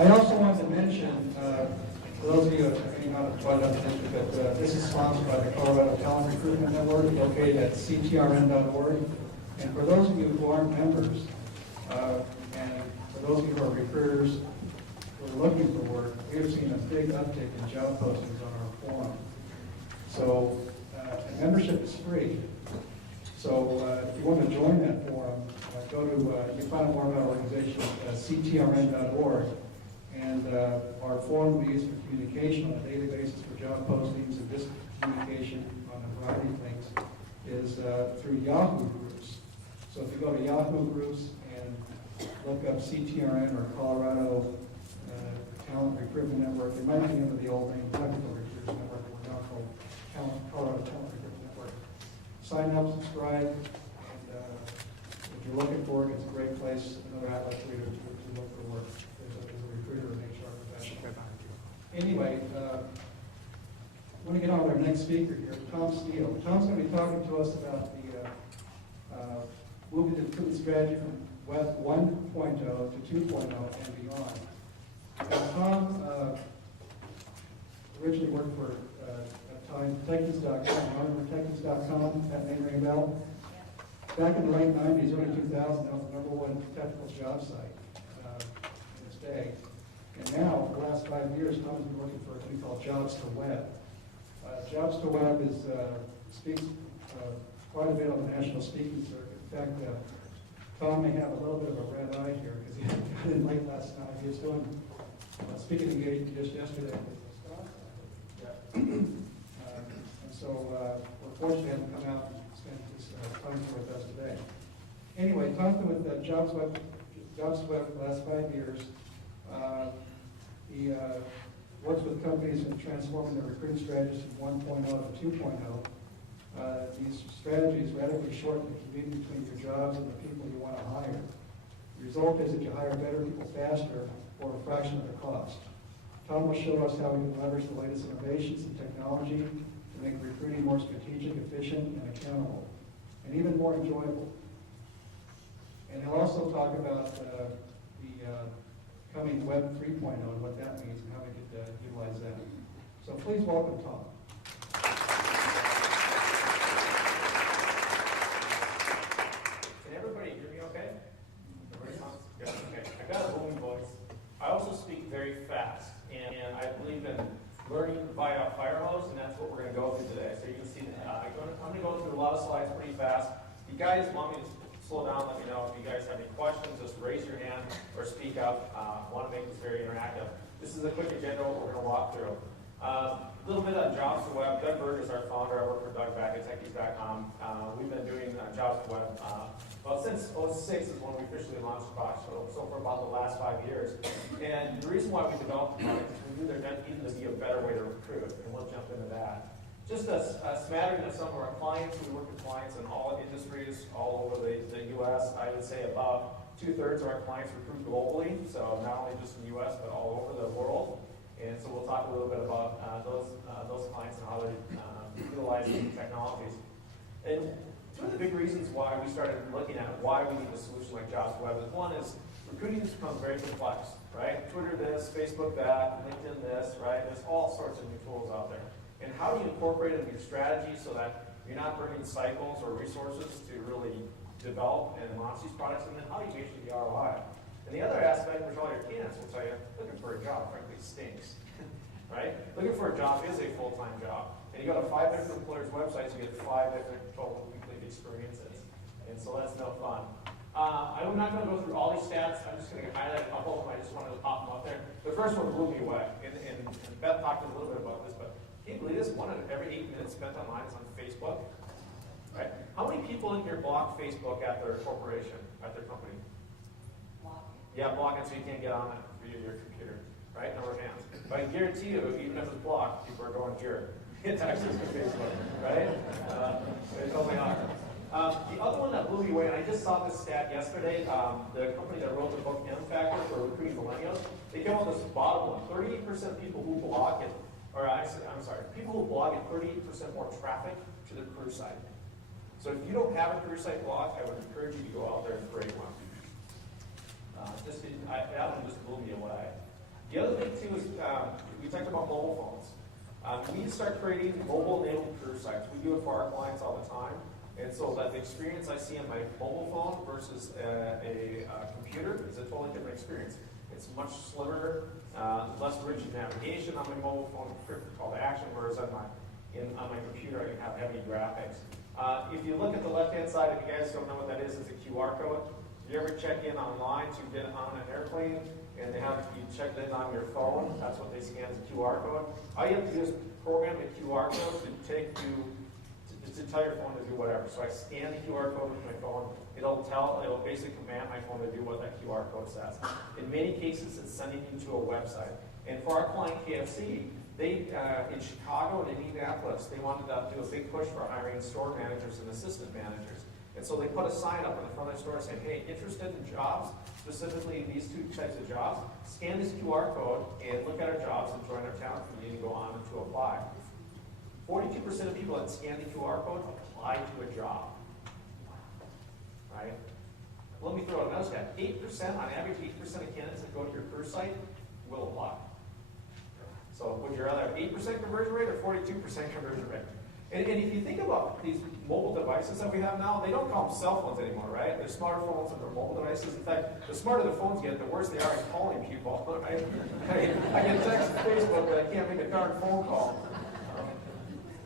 I also wanted to mention, for those of you who may not have brought it up attention, but this is sponsored by the Colorado Talent Recruitment Network, located at CTRN.org. And for those of you who aren't members, and for those of you who are recruiters who are looking for work, we have seen a big uptick in job postings on our forum. So, and membership is free. So if you want to join that forum, go to, you can find out more about our organization at CTRN.org. And our forum we use for communication on a daily basis for job postings, and this communication on a variety of things is through Yahoo groups. So if you go to Yahoo groups and look up CTRN or Colorado Talent Recruitment Network, it might be under the old name Technical Recruiters Network, we're now called Colorado Talent Recruitment Network. Sign up, subscribe, and if you're looking for it, it's a great place, another outlet for you to look for work. Recruiter or HR professional. Anyway, I want to get on with our next speaker here, Tom Steele. Tom's going to be talking to us about the moving the recruitment strategy from Web 1.0 to 2.0 and beyond. Now, Tom originally worked for Technics.com. Remember Technics.com? That name ring a bell? Back in the late 90s, early 2000s, that was the #1 technical job site in its day. And now, for the last 5 years, Tom's been working for what we call Jobs to Web. Jobs to Web speaks quite a bit on the national speaking circuit. In fact, Tom may have a little bit of a red eye here because he got in late last night. He was doing speaking engagement just yesterday with Wisconsin. And so we're fortunate to have him come out and spend this time here with us today. Anyway, Tom's been with Jobs to Web for the last 5 years. He works with companies in transforming their recruiting strategies from 1.0 to 2.0. These strategies radically shorten the commute between your jobs and the people you want to hire. The result is that you hire better people faster for a fraction of the cost. Tom will show us how we can leverage the latest innovations in technology to make recruiting more strategic, efficient, and accountable, and even more enjoyable. And he'll also talk about the coming Web 3.0 and what that means and how we could utilize that. So please welcome Tom. Can everybody hear me okay? Everybody sounds good? Okay. I've got a booming voice. I also speak very fast, and I believe in learning via fire hose, and that's what we're going to go through today. So you can see that I'm going to go through a lot of slides pretty fast. If you guys want me to slow down, let me know. If you guys have any questions, just raise your hand or speak up. I want to make this very interactive. This is a quick agenda what we're going to walk through. A little bit on Jobs to Web. Doug Berg is our founder. I work for Doug back at Techies.com. We've been doing Jobs to Web well since 06 is when we officially launched the box, so for about the last 5 years. And the reason why we developed the product is we knew there needed to be a better way to recruit, and we'll jump into that. Just a smattering of some of our clients. We work with clients in all industries, all over the U.S. I would say about 2/3 of our clients recruit globally, so not only just in the U.S., but all over the world. And so we'll talk a little bit about those clients and how they're utilizing technologies. And two of the big reasons why we started looking at why we need a solution like Jobs to Web is one is recruiting has become very complex, right? Twitter this, Facebook that, LinkedIn this, right? There's all sorts of new tools out there. And how do you incorporate it into your strategy so that you're not burning cycles or resources to really develop and launch these products? And then how do you gauge the ROI? And the other aspect, which all your candidates will tell you, looking for a job, frankly, stinks. Right? Looking for a job is a full-time job. And you go to 5 different employers' websites, you get 5 different total weekly experiences. And so that's no fun. I'm not going to go through all these stats. I'm just going to highlight a couple of them. I just wanted to pop them up there. The first one blew me away. And Beth talked a little bit about this, but can you believe this? 1 out of every 8 minutes spent online is on Facebook. Right? How many people in here block Facebook at their corporation, at their company? Yeah, block it so you can't get on it via your computer, right? Number of hands. But I guarantee you, even if it's blocked, people are going here. It's access to Facebook, right? They totally are. The other one that blew me away, and I just saw this stat yesterday, the company that wrote the book M Factor for recruiting millennials, they came out with this bottom one. 38% people who blog it, or I'm sorry, people who blog it, 38% more traffic to their career site. So if you don't have a career site blog, I would encourage you to go out there and create one. That one just blew me away. The other thing too is, we talked about mobile phones. We need to start creating mobile-enabled career sites. We do it for our clients all the time. And so that the experience I see on my mobile phone versus a computer is a totally different experience. It's much slimmer, less rich in navigation on my mobile phone, quick call to action, whereas on my computer I can have heavy graphics. If you look at the left-hand side, if you guys don't know what that is, it's a QR code. If you ever check in online to get on an airplane and you check in on your phone, that's what they scan as a QR code. All you have to do is program the QR code to take you to tell your phone to do whatever. So I scan the QR code with my phone. It'll basically command my phone to do what that QR code says. In many cases, it's sending you to a website. And for our client KFC, they in Chicago and in Indianapolis, they wanted to do a big push for hiring store managers and assistant managers. And so they put a sign up in the front of the store saying, hey, interested in jobs, specifically these two types of jobs, scan this QR code and look at our jobs and join our talent community and go on to apply. 42% of people that scan the QR code apply to a job. Right? Let me throw another stat. 8%, on average, 8% of candidates that go to your career site will apply. So would you rather have 8% conversion rate or 42% conversion rate? And if you think about these mobile devices that we have now, they don't call them cell phones anymore, right? They're smartphones and they're mobile devices. In fact, the smarter the phones get, the worse they are at calling people, right? I can text Facebook, but I can't make a darn phone call.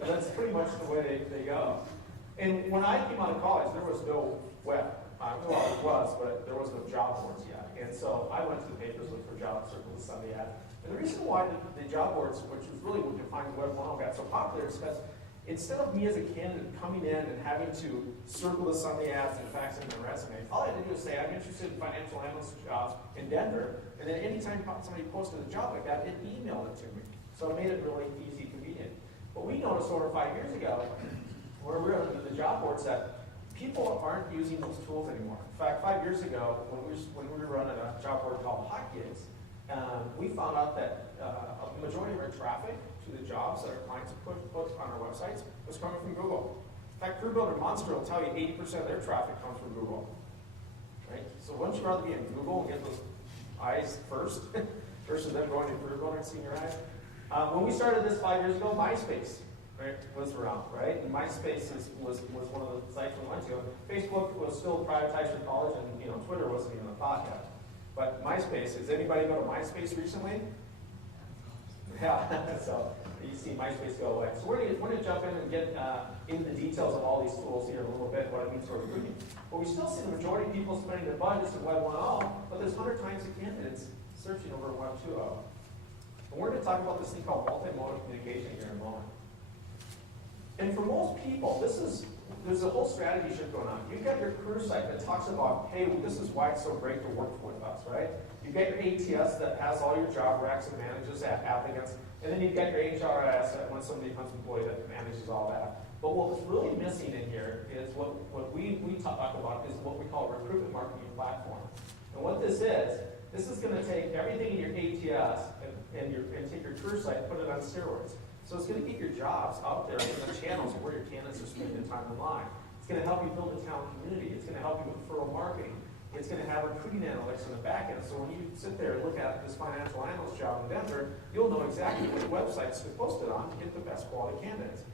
And that's pretty much the way they go. And when I came out of college, there was no web. Well, it was, but there was no job boards yet. And so I went to the papers, looked for jobs, circled the Sunday ad. And the reason why the job boards, which was really what defined Web 1.0, got so popular is because instead of me as a candidate coming in and having to circle the Sunday ads and faxing my resume, all I had to do is say, I'm interested in financial analyst jobs in Denver. And then anytime somebody posted a job like that, it emailed it to me. So it made it really easy, convenient. But we noticed over 5 years ago, where we were at the job boards, that people aren't using those tools anymore. In fact, 5 years ago, when we were running a job board called Hot Gigs, we found out that a majority of our traffic to the jobs that our clients put on our websites was coming from Google. In fact, CareerBuilder Monster will tell you 80% of their traffic comes from Google. Right? So wouldn't you rather be in Google and get those eyes first versus them going to CareerBuilder and seeing your eyes? When we started this 5 years ago, MySpace was around, right? And MySpace was one of the sites we went to. Facebook was still privatized for college, and Twitter wasn't even a thought yet. But MySpace, has anybody go to MySpace recently? Yeah, so you see MySpace go away. So we're going to jump in and get into the details of all these tools here in a little bit, what it means for recruiting. But we still see the majority of people spending their budgets in Web 1.0, but there's 100 times the candidates searching over Web 2.0. And we're going to talk about this thing called multimodal communication here in a moment. And for most people, there's a whole strategy shift going on. You've got your career site that talks about, hey, this is why it's so great to work with us, right? You've got your ATS that has all your job recs and manages applicants, and then you've got your HRIS that when somebody becomes employed that manages all that. But what was really missing in here is what we talk about is what we call a recruitment marketing platform. And what this is going to take everything in your ATS and take your career site and put it on steroids. So it's going to get your jobs out there in the channels where your candidates are spending time online. It's going to help you build a talent community. It's going to help you with referral marketing. It's going to have recruiting analytics in the back end. So when you sit there and look at this financial analyst job in Denver, you'll know exactly which websites to post it on to get the best quality candidates.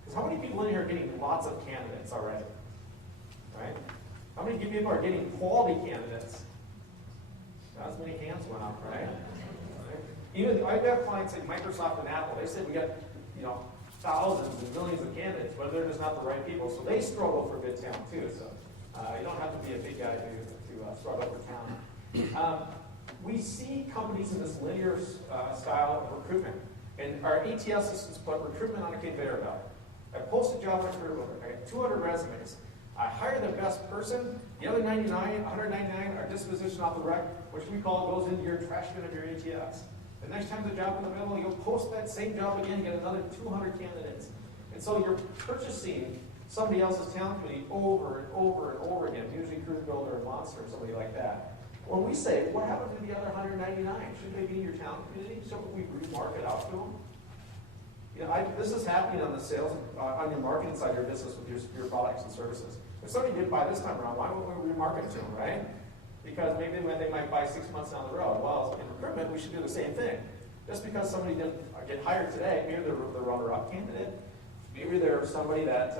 Because how many people in here are getting lots of candidates already? Right? How many people are getting quality candidates? Not as many hands went up, right? Even I've got clients like Microsoft and Apple. They say we got thousands and millions of candidates, but they're just not the right people. So they struggle for good talent too. So you don't have to be a big guy to struggle for talent. We see companies in this linear style of recruitment, and our ATS is put recruitment on a conveyor belt. I post a job on CareerBuilder. I get 200 resumes. I hire the best person. The other 199 are disposition off the rec, which we call goes into your trash bin of your ATS. The next time the job in the middle, you'll post that same job again, get another 200 candidates. And so you're purchasing somebody else's talent community over and over and over again, usually CareerBuilder or Monster or somebody like that. When we say, what happened to the other 199? Should they be in your talent community? Shouldn't we remarket out to them? This is happening on the sales, on your marketing side of your business with your products and services. If somebody did buy this time around, why wouldn't we remarket to them, right? because maybe when they might buy 6 months down the road. Well, in recruitment, we should do the same thing. Just because somebody didn't get hired today, maybe they're the runner-up candidate. Maybe they're somebody that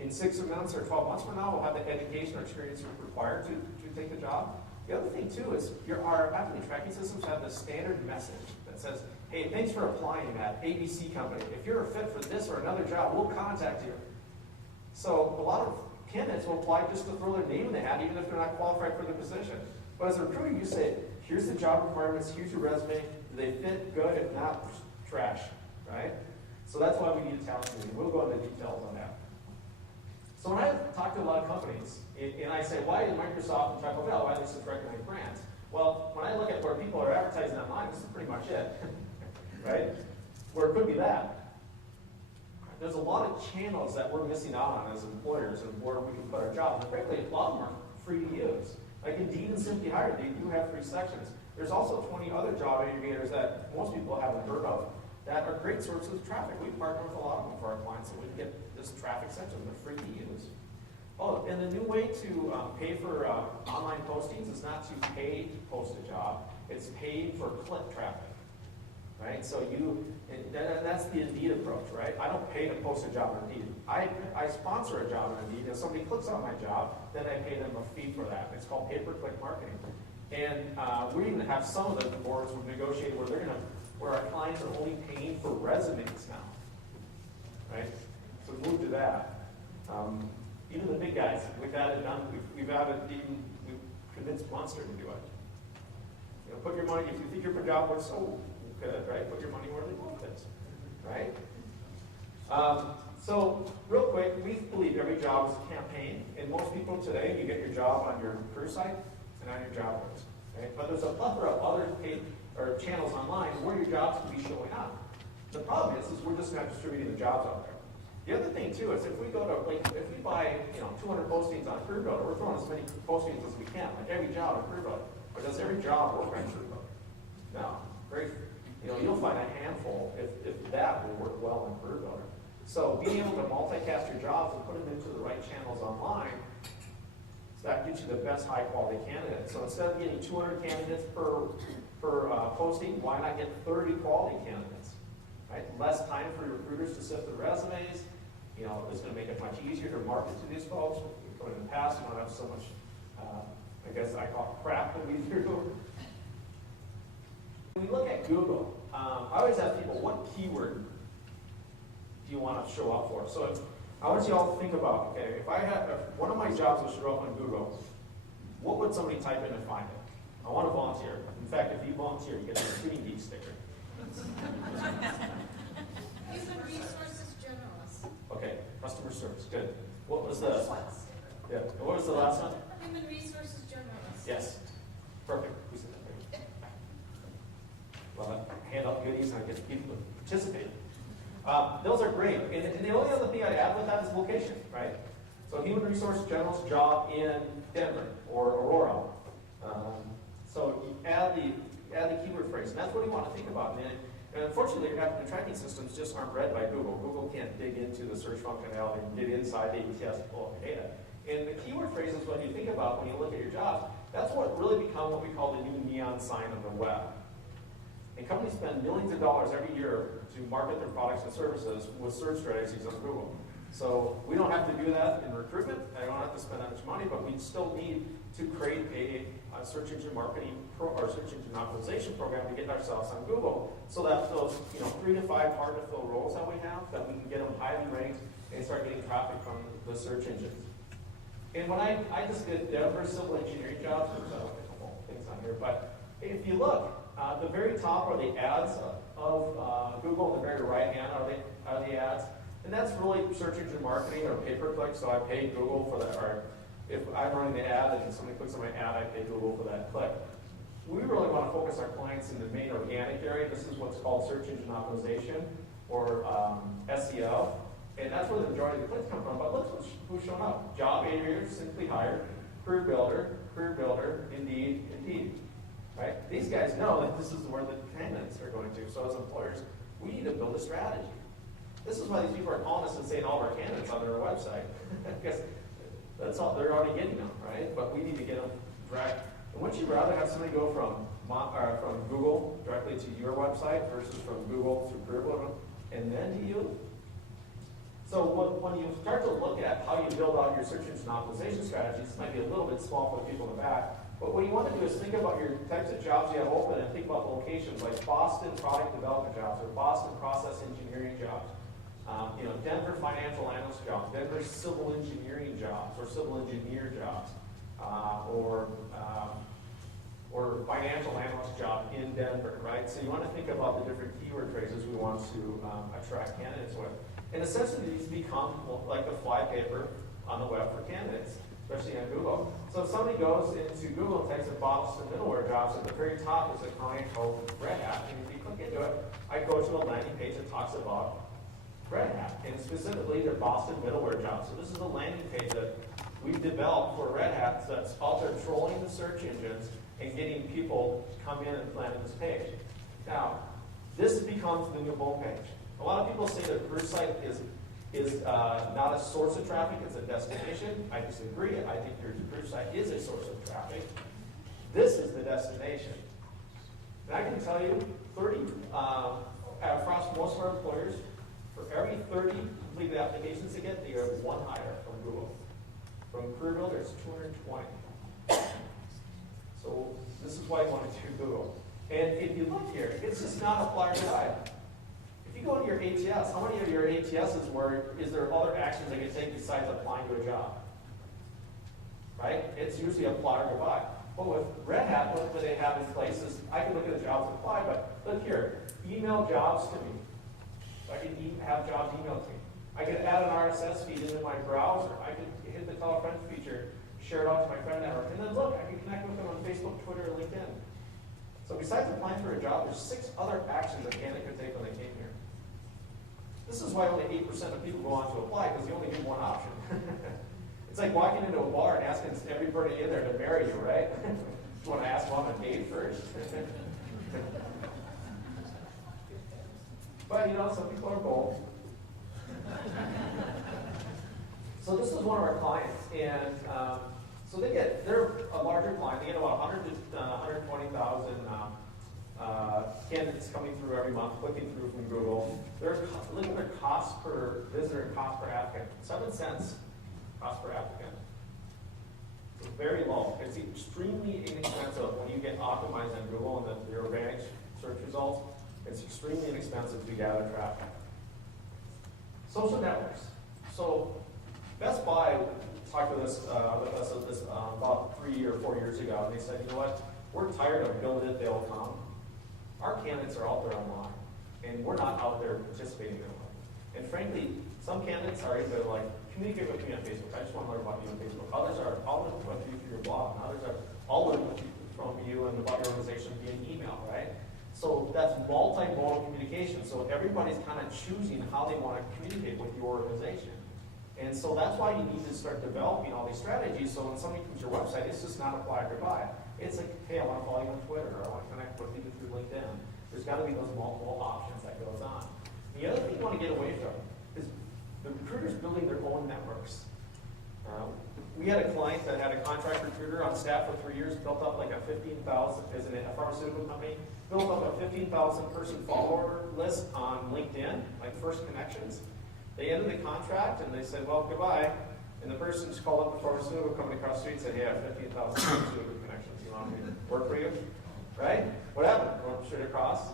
in 6 months or 12 months from now will have the education or experience required to take the job. The other thing too is our applicant tracking systems have this standard message that says, hey, thanks for applying at ABC company. If you're a fit for this or another job, we'll contact you. So a lot of candidates will apply just to throw their name in the hat, even if they're not qualified for the position. But as a recruiter, you say, here's the job requirements, here's your resume. Do they fit? Good. If not, trash, right? So that's why we need a talent meeting. We'll go into details on that. So when I talk to a lot of companies, and I say, why is Microsoft and Taco Bell, why are they such recognized brands? Well, when I look at where people are advertising online, this is pretty much it, right? Where it could be that. There's a lot of channels that we're missing out on as employers and where we can put our jobs. And frankly, a lot of them are free to use. Like Indeed and Simply Hired, they do have free sections. There's also 20 other job aggregators that most people haven't heard of that are great sources of traffic. We partner with a lot of them for our clients so we can get this traffic section. They're free to use. Oh, and the new way to pay for online postings is not to pay to post a job. It's paid for click traffic, right? So that's the Indeed approach, right? I don't pay to post a job on Indeed. I sponsor a job on Indeed. If somebody clicks on my job, then I pay them a fee for that. It's called pay-per-click marketing. And we even have some of the boards we've negotiated where our clients are only paying for resumes now, right? So move to that. Even the big guys, we've convinced Monster to do it. You know, put your money, if you think your job was so good, right? Put your money where they want it, right? So real quick, we believe every job is a campaign, and most people today, you get your job on your career site and on your job boards, right? But there's a plethora of other paid or channels online where your jobs can be showing up. The problem is we're just not distributing the jobs out there. The other thing too is if we go to, like, if we buy, 200 postings on CareerBuilder, we're throwing as many postings as we can, like every job on CareerBuilder. But does every job work on CareerBuilder? No. Very, you'll find a handful if that will work well in CareerBuilder. So being able to multicast your jobs and put them into the right channels online, so that gets you the best high quality candidates. So instead of getting 200 candidates per posting, why not get 30 quality candidates? Right? Less time for recruiters to sift the resumes. It's going to make it much easier to market to these folks. In the past, we don't have so much, I guess I call it crap that we do. When we look at Google, I always ask people, what keyword do you want to show up for? So I want you all to think about, okay, if one of my jobs was to show up on Google, what would somebody type in and find it? I want to volunteer. In fact, if you volunteer, you get a Recruiting Geek sticker. Human resources generalist. Okay, customer service, good. What was the last one? Human resources generalist. Yes, perfect. Who said that? Well, hand out goodies and I get people to participate. Those are great. And the only other thing I'd add with that is location, right? So human resource generalist job in Denver or Aurora. So you add the keyword phrase, and that's what you want to think about. And unfortunately, your applicant tracking systems just aren't read by Google. Google can't dig into the search functionality and get inside the ATS to pull up the data. And the keyword phrases, when you think about when you look at your jobs, that's what really become what we call the new neon sign of the web. And companies spend millions of dollars every year to market their products and services with search strategies on Google. So we don't have to do that in recruitment. I don't have to spend that much money, but we still need to create a search engine marketing or search engine optimization program to get ourselves on Google, so that those 3 to 5 hard to fill roles that we have, that we can get them highly ranked and start getting traffic from the search engines. And when I just did Denver civil engineering jobs, there's a couple things on here, but if you look, the very top are the ads of Google, and the very right hand are the ads. And that's really search engine marketing or pay-per-click, so I pay Google for that. Or if I'm running the ad and somebody clicks on my ad, I pay Google for that click. We really want to focus our clients in the main organic area. This is what's called search engine optimization, or SEO. And that's where the majority of the clicks come from. But look who's shown up. Job aggregators, Simply Hired, CareerBuilder, Indeed. Right? These guys know that this is where the candidates are going to. So as employers, we need to build a strategy. This is why these people are calling us and saying all of our candidates on their website. Because that's all they're already getting them, right? But we need to get them And wouldn't you rather have somebody go from Google directly to your website versus from Google to Career and then to you? So when you start to look at how you build out your search engine optimization strategies, this might be a little bit small for the people in the back, but what you want to do is think about your types of jobs you have open and think about locations like Boston product development jobs or Boston process engineering jobs. Denver financial analyst jobs, Denver civil engineering jobs, or civil engineer jobs, or financial analyst job in Denver, right? So you want to think about the different keyword phrases we want to attract candidates with. And essentially these become like the flypaper on the web for candidates, especially on Google. So if somebody goes into Google and types in Boston middleware jobs, at the very top is a client called Red Hat, and if you click into it, I go to a landing page that talks about Red Hat, and specifically their Boston middleware jobs. So this is a landing page that we've developed for Red Hat that's out there trolling the search engines and getting people to come in and land on this page. Now, this becomes the new homepage. A lot of people say their career site is not a source of traffic, it's a destination. I disagree. I think your career site is a source of traffic. This is the destination. And I can tell you, across most of our employers, for every 30 completed applications they get, they have one hire from Google. From Career Builder, it's 220. So this is why you want to do Google. And if you look here, it's just not a flyer guide. If you go to your ATS, how many of your ATSs is there other actions they can take besides applying to a job? Right? It's usually apply or goodbye. But with Red Hat, what they have in place is I can look at the jobs and apply, but look here, email jobs to me. I can have jobs emailed to me. I can add an RSS feed into my browser. I can hit the tell a friend feature, share it out to my friend network, and then look, I can connect with them on Facebook, Twitter, or LinkedIn. So besides applying for a job, there's 6 other actions a candidate could take when they came here. This is why only 8% of people go on to apply, because you only give one option. It's like walking into a bar and asking everybody in there to marry you, right? You want to ask them on a date first? But some people are bold. So this is one of our clients, and so they're a larger client. They get about 100 to 120,000 candidates coming through every month, clicking through from Google. Look at their cost per visitor and cost per applicant. 7 cents cost per applicant. So very low. It's extremely inexpensive when you get optimized on Google and your organic search results. It's extremely inexpensive to gather traffic. Social networks. So Best Buy talked with us about 3 or 4 years ago, and they said, you know what, we're tired of build it, they'll come. Our candidates are out there online, and we're not out there participating in it. And frankly, some candidates are either like, communicate with me on Facebook. I just want to learn about you on Facebook. Others are, I'll learn about you through your blog. And others are, I'll learn from you and about your organization via email, right? So that's multimodal communication. So everybody's kind of choosing how they want to communicate with your organization. And so that's why you need to start developing all these strategies. So when somebody comes to your website, it's just not apply or goodbye. It's like, hey, I want to follow you on Twitter, or I want to connect with you through LinkedIn. There's got to be those multiple options that goes on. The other thing you want to get away from is the recruiters building their own networks. We had a client that had a contract recruiter on staff for 3 years, built up like a 15,000, as in a pharmaceutical company, built up a 15,000 person follower list on LinkedIn, like first connections. They ended the contract and they said, well, goodbye. And the person just called up the pharmaceutical company across the street and said, hey, I have 15,000 pharmaceutical connections. You want me to work for you? Right? What happened? Went straight across,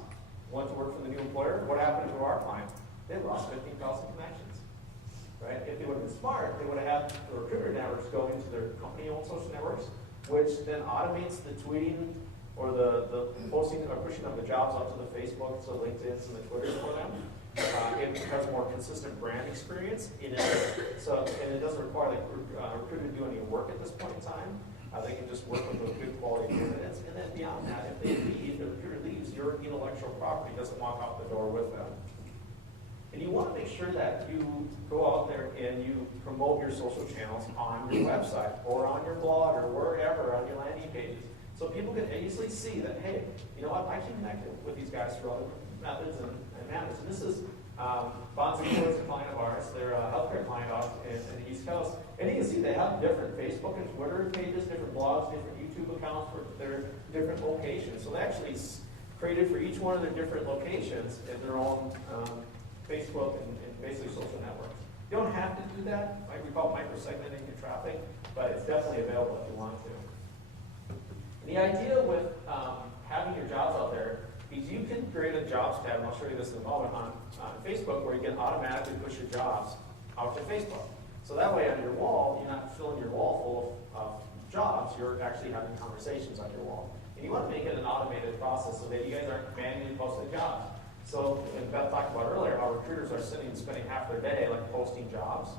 went to work for the new employer. What happened to our client? They lost 15,000 connections. Right? If they would have been smart, they would have had the recruiter networks go into their company-owned social networks, which then automates the tweeting or the posting or pushing of the jobs up to the Facebooks, the LinkedIn's, and the Twitters for them. It becomes a more consistent brand experience. And it doesn't require the recruiter to do any work at this point in time. They can just work with those good quality candidates. And then beyond that, if they leave, the recruiter leaves, your intellectual property doesn't walk out the door with them. And you want to make sure that you go out there and you promote your social channels on your website or on your blog or wherever on your landing pages. So people can easily see that, hey, you know what, I can connect with these guys through other methods and manners. And this is Bonds & is a client of ours. They're a healthcare client out in the East Coast. And you can see they have different Facebook and Twitter pages, different blogs, different YouTube accounts for their different locations. So they actually created for each one of their different locations in their own Facebook and basically social networks. You don't have to do that. We call it microsegmenting your traffic, but it's definitely available if you want to. And the idea with having your jobs out there is you can create a jobs tab, and I'll show you this in a moment, on Facebook where you can automatically push your jobs out to Facebook. So that way on your wall, you're not filling your wall full of jobs, you're actually having conversations on your wall. And you want to make it an automated process so that you guys aren't manually posting jobs. So, and Beth talked about earlier how recruiters are spending half their day like posting jobs,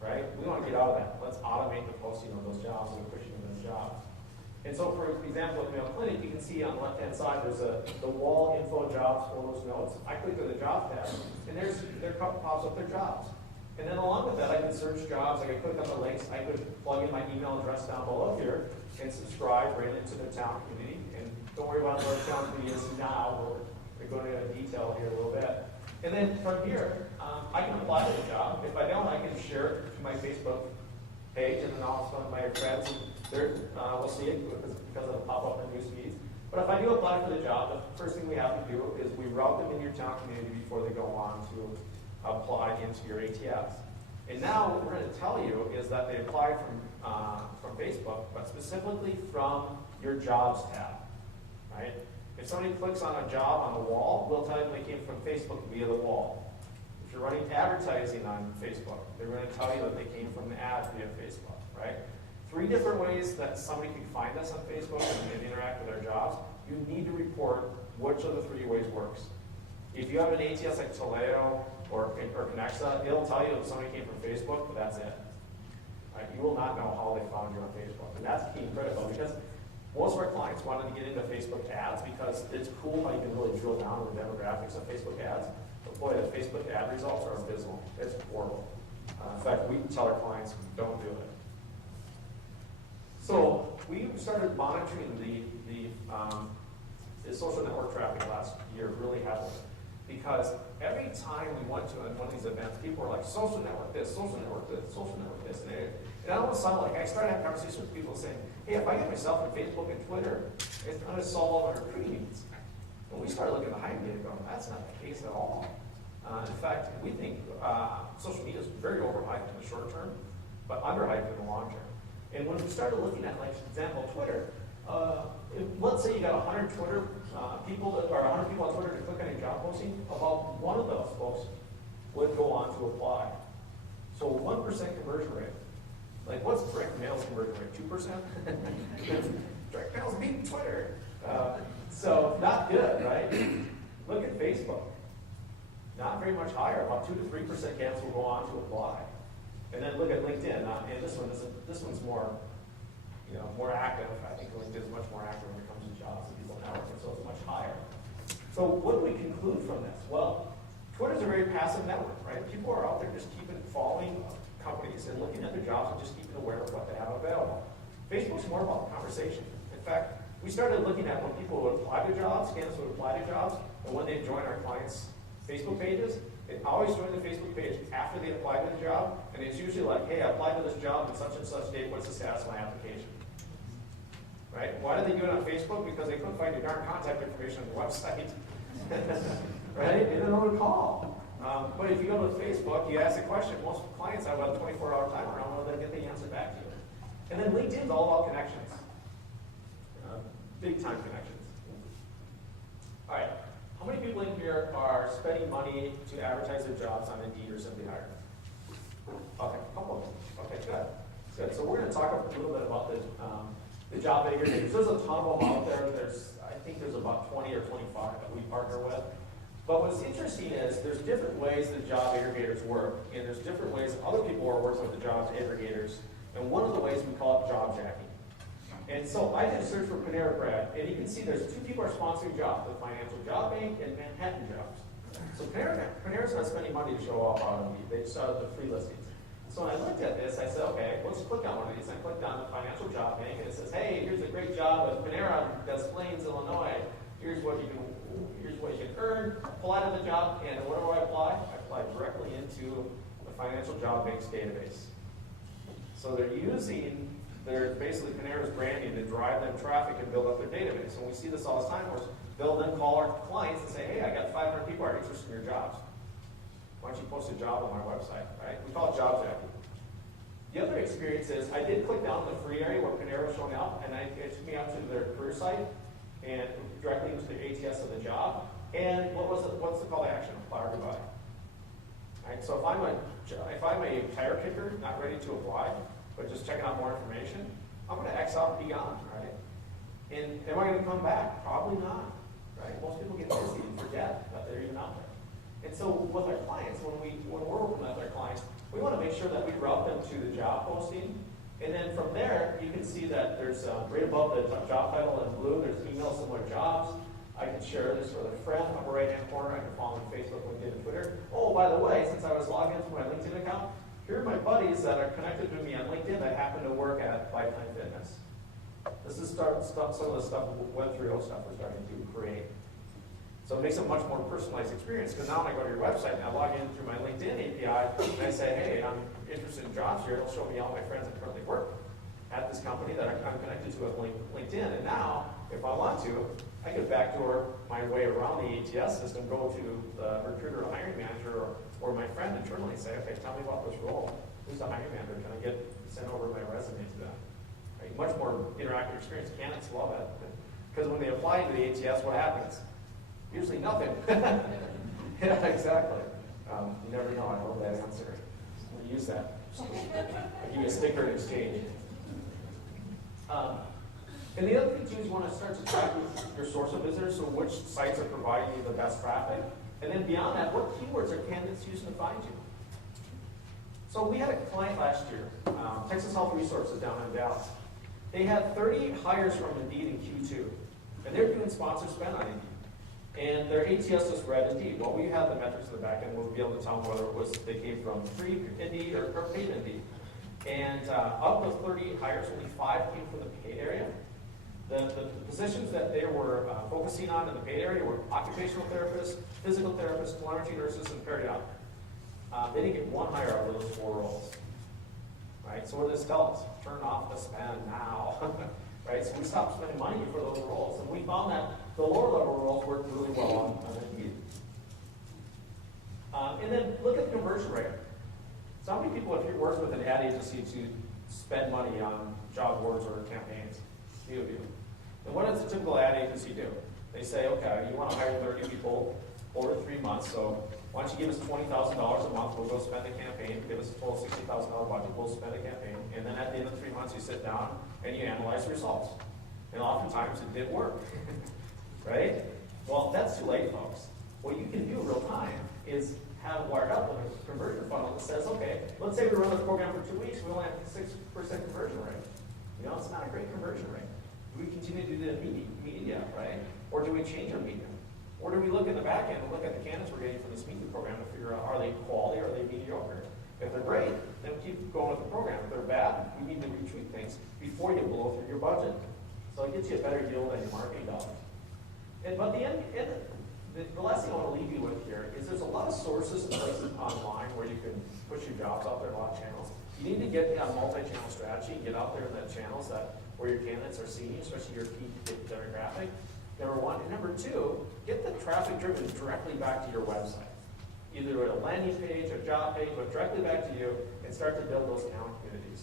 right? We want to get out of that. Let's automate the posting of those jobs and the pushing of those jobs. And so, for example, with Mayo Clinic, you can see on the left-hand side, there's the wall info jobs for those notes. I click on the job tab, and there pops up their jobs. And then along with that, I can search jobs, I can click on the links, I could plug in my email address down below here and subscribe right into the town community. And don't worry about where the town community is now, we're going into detail here a little bit. And then from here, I can apply to the job. If I don't, I can share it to my Facebook page, and then I'll send my friends, and we'll see it because it'll pop up in news feeds. But if I do apply for the job, the first thing we have to do is we route them in your town community before they go on to apply into your ATS. And now what we're going to tell you is that they applied from Facebook, but specifically from your jobs tab, right? If somebody clicks on a job on the wall, we'll tell them they came from Facebook via the wall. If you're running advertising on Facebook, they're going to tell you that they came from the ad via Facebook, right? 3 different ways that somebody can find us on Facebook and interact with our jobs. You need to report which of the 3 ways works. If you have an ATS like Toledo or Connexa, it'll tell you if somebody came from Facebook, but that's it. Right? You will not know how they found you on Facebook. And that's key and critical because most of our clients wanted to get into Facebook ads because it's cool how you can really drill down on the demographics of Facebook ads. But boy, the Facebook ad results are abysmal. It's horrible. In fact, we tell our clients, don't do it. So we started monitoring the social network traffic last year really heavily. Because every time we went to one of these events, people were like, social network this, social network this, social network this. And all of a sudden, like, I started having conversations with people saying, hey, if I get myself on Facebook and Twitter, it's going to solve all our recruiting needs. And we started looking behind data going, that's not the case at all. In fact, we think social media is very overhyped in the short term, but underhyped in the long term. And when we started looking at, like, for example, Twitter, let's say you got 100 Twitter people, or 100 people on Twitter to click on your job posting, about one of those folks would go on to apply. So 1% conversion rate. Like, what's direct mail's conversion rate? 2%? Direct mail's beating Twitter. So not good, right? Look at Facebook. Not very much higher. About 2 to 3% candidates will go on to apply. And then look at LinkedIn. And this one's more, more active. I think LinkedIn is much more active when it comes to jobs and people networking, so it's much higher. So what do we conclude from this? Well, Twitter's a very passive network, right? People are out there just following companies and looking at their jobs and just keeping aware of what they have available. Facebook's more about the conversation. In fact, we started looking at when people would apply to jobs, candidates would apply to jobs, and when they join our clients' Facebook pages, they always join the Facebook page after they apply to the job, and it's usually like, hey, I applied to this job on such and such date, what's the status of my application? Right? Why did they do it on Facebook? Because they couldn't find your darn contact information on the website. Right? They didn't know to call. But if you go to Facebook, you ask a question, most clients have about a 24-hour timer on when they'll get the answer back to you. And then LinkedIn's all about connections. Big time connections. All right. How many people in here are spending money to advertise their jobs on Indeed or Simply Hired? Okay, a couple of them. Okay, good. Good. So we're going to talk a little bit about the job aggregators. There's a ton of them out there. I think there's about 20 or 25 that we partner with. But what's interesting is there's different ways that job aggregators work, and there's different ways other people are working with the job aggregators. And one of the ways we call it job jacking. And so I did a search for Panera Bread, and you can see there's 2 people are sponsoring jobs, the Financial Job Bank and Manhattan Jobs. So Panera's not spending money to show off on Indeed. They started the free listings. So when I looked at this, I said, okay, let's click on one of these. I clicked on the Financial Job Bank, and it says, hey, here's a great job at Panera, Des Plaines, Illinois. Here's what you can earn. Pull out of the job, and what do I apply? I apply directly into the Financial Job Bank's database. So they're using basically Panera's branding to drive them traffic and build up their database. And we see this all the time where they'll then call our clients and say, hey, I got 500 people are interested in your jobs. Why don't you post a job on my website, right? We call it job jacking. The other experience is I did click down the free area where Panera was showing up, and it took me out to their career site and directly into the ATS of the job. And what's the call to action? Apply or goodbye. Right? So if I'm a tire kicker, not ready to apply, but just checking out more information, I'm going to X out and be gone, right? And am I going to come back? Probably not, right? Most people get busy and forget that they're even out there. And so with our clients, when we're working with our clients, we want to make sure that we route them to the job posting. And then from there, you can see that there's right above the job title in blue, there's email similar jobs. I can share this with a friend, upper right-hand corner. I can follow them on Facebook, LinkedIn, and Twitter. Oh, by the way, since I was logged into my LinkedIn account, here are my buddies that are connected to me on LinkedIn that happen to work at Lifetime Fitness. This is some of the stuff, Web 3.0 stuff we're starting to create. So it makes it a much more personalized experience, because now when I go to your website and I log in through my LinkedIn API and I say, hey, I'm interested in jobs here, it'll show me all my friends that currently work at this company that I'm connected to at LinkedIn. And now, if I want to, I can backdoor my way around the ATS system, go to the recruiter or hiring manager or my friend internally and say, okay, tell me about this role. Who's the hiring manager? Can I send over my resume to them? Right? Much more interactive experience. Candidates love it. Because when they apply to the ATS, what happens? Usually nothing. Yeah, exactly. You never know. I love that answer. We'll use that. I'll give you a sticker in exchange. And the other thing too is you want to start to track your source of visitors, so which sites are providing you the best traffic. And then beyond that, what keywords are candidates using to find you? So we had a client last year, Texas Health Resources down in Dallas. They had 30 hires from Indeed in Q2, and they're doing sponsored spend on Indeed. And their ATS just read Indeed. Well, we have the metrics in the back end. We'll be able to tell them whether they came from free Indeed or paid Indeed. And of the 30 hires, only 5 came from the paid area. The positions that they were focusing on in the paid area were occupational therapists, physical therapists, telemetry nurses, and periodontics. They didn't get one hire out of those 4 roles. Right? So what does this tell us? Turn off the spend now. Right? So we stopped spending money for those roles. And we found that the lower level roles worked really well on Indeed. And then look at the conversion rate. So how many people, if you work with an ad agency to spend money on job boards or campaigns? Few of you. And what does a typical ad agency do? They say, okay, you want to hire 30 people over 3 months, so why don't you give us $20,000 a month, we'll go spend the campaign, give us a total $60,000 budget, we'll spend the campaign, and then at the end of 3 months you sit down and you analyze the results. And oftentimes it didn't work, right? Well, that's too late, folks. What you can do real time is have wired up with a conversion funnel that says, okay, let's say we run the program for 2 weeks, we only have a 6% conversion rate. You know, it's not a great conversion rate. Do we continue to do the media, right? Or do we change our media? Or do we look in the back end and look at the candidates we're getting for this media program to figure out, are they quality or are they mediocre? If they're great, then keep going with the program. If they're bad, we need to retweak things before you blow through your budget. So it gets you a better yield on your marketing dollars. But the last thing I want to leave you with here is there's a lot of sources and places online where you can push your jobs out there, a lot of channels. You need to get a multi-channel strategy, get out there in the channels where your candidates are seeing, especially your key demographic, number one. And number two, get the traffic driven directly back to your website. Either a landing page, a job page, but directly back to you and start to build those talent communities.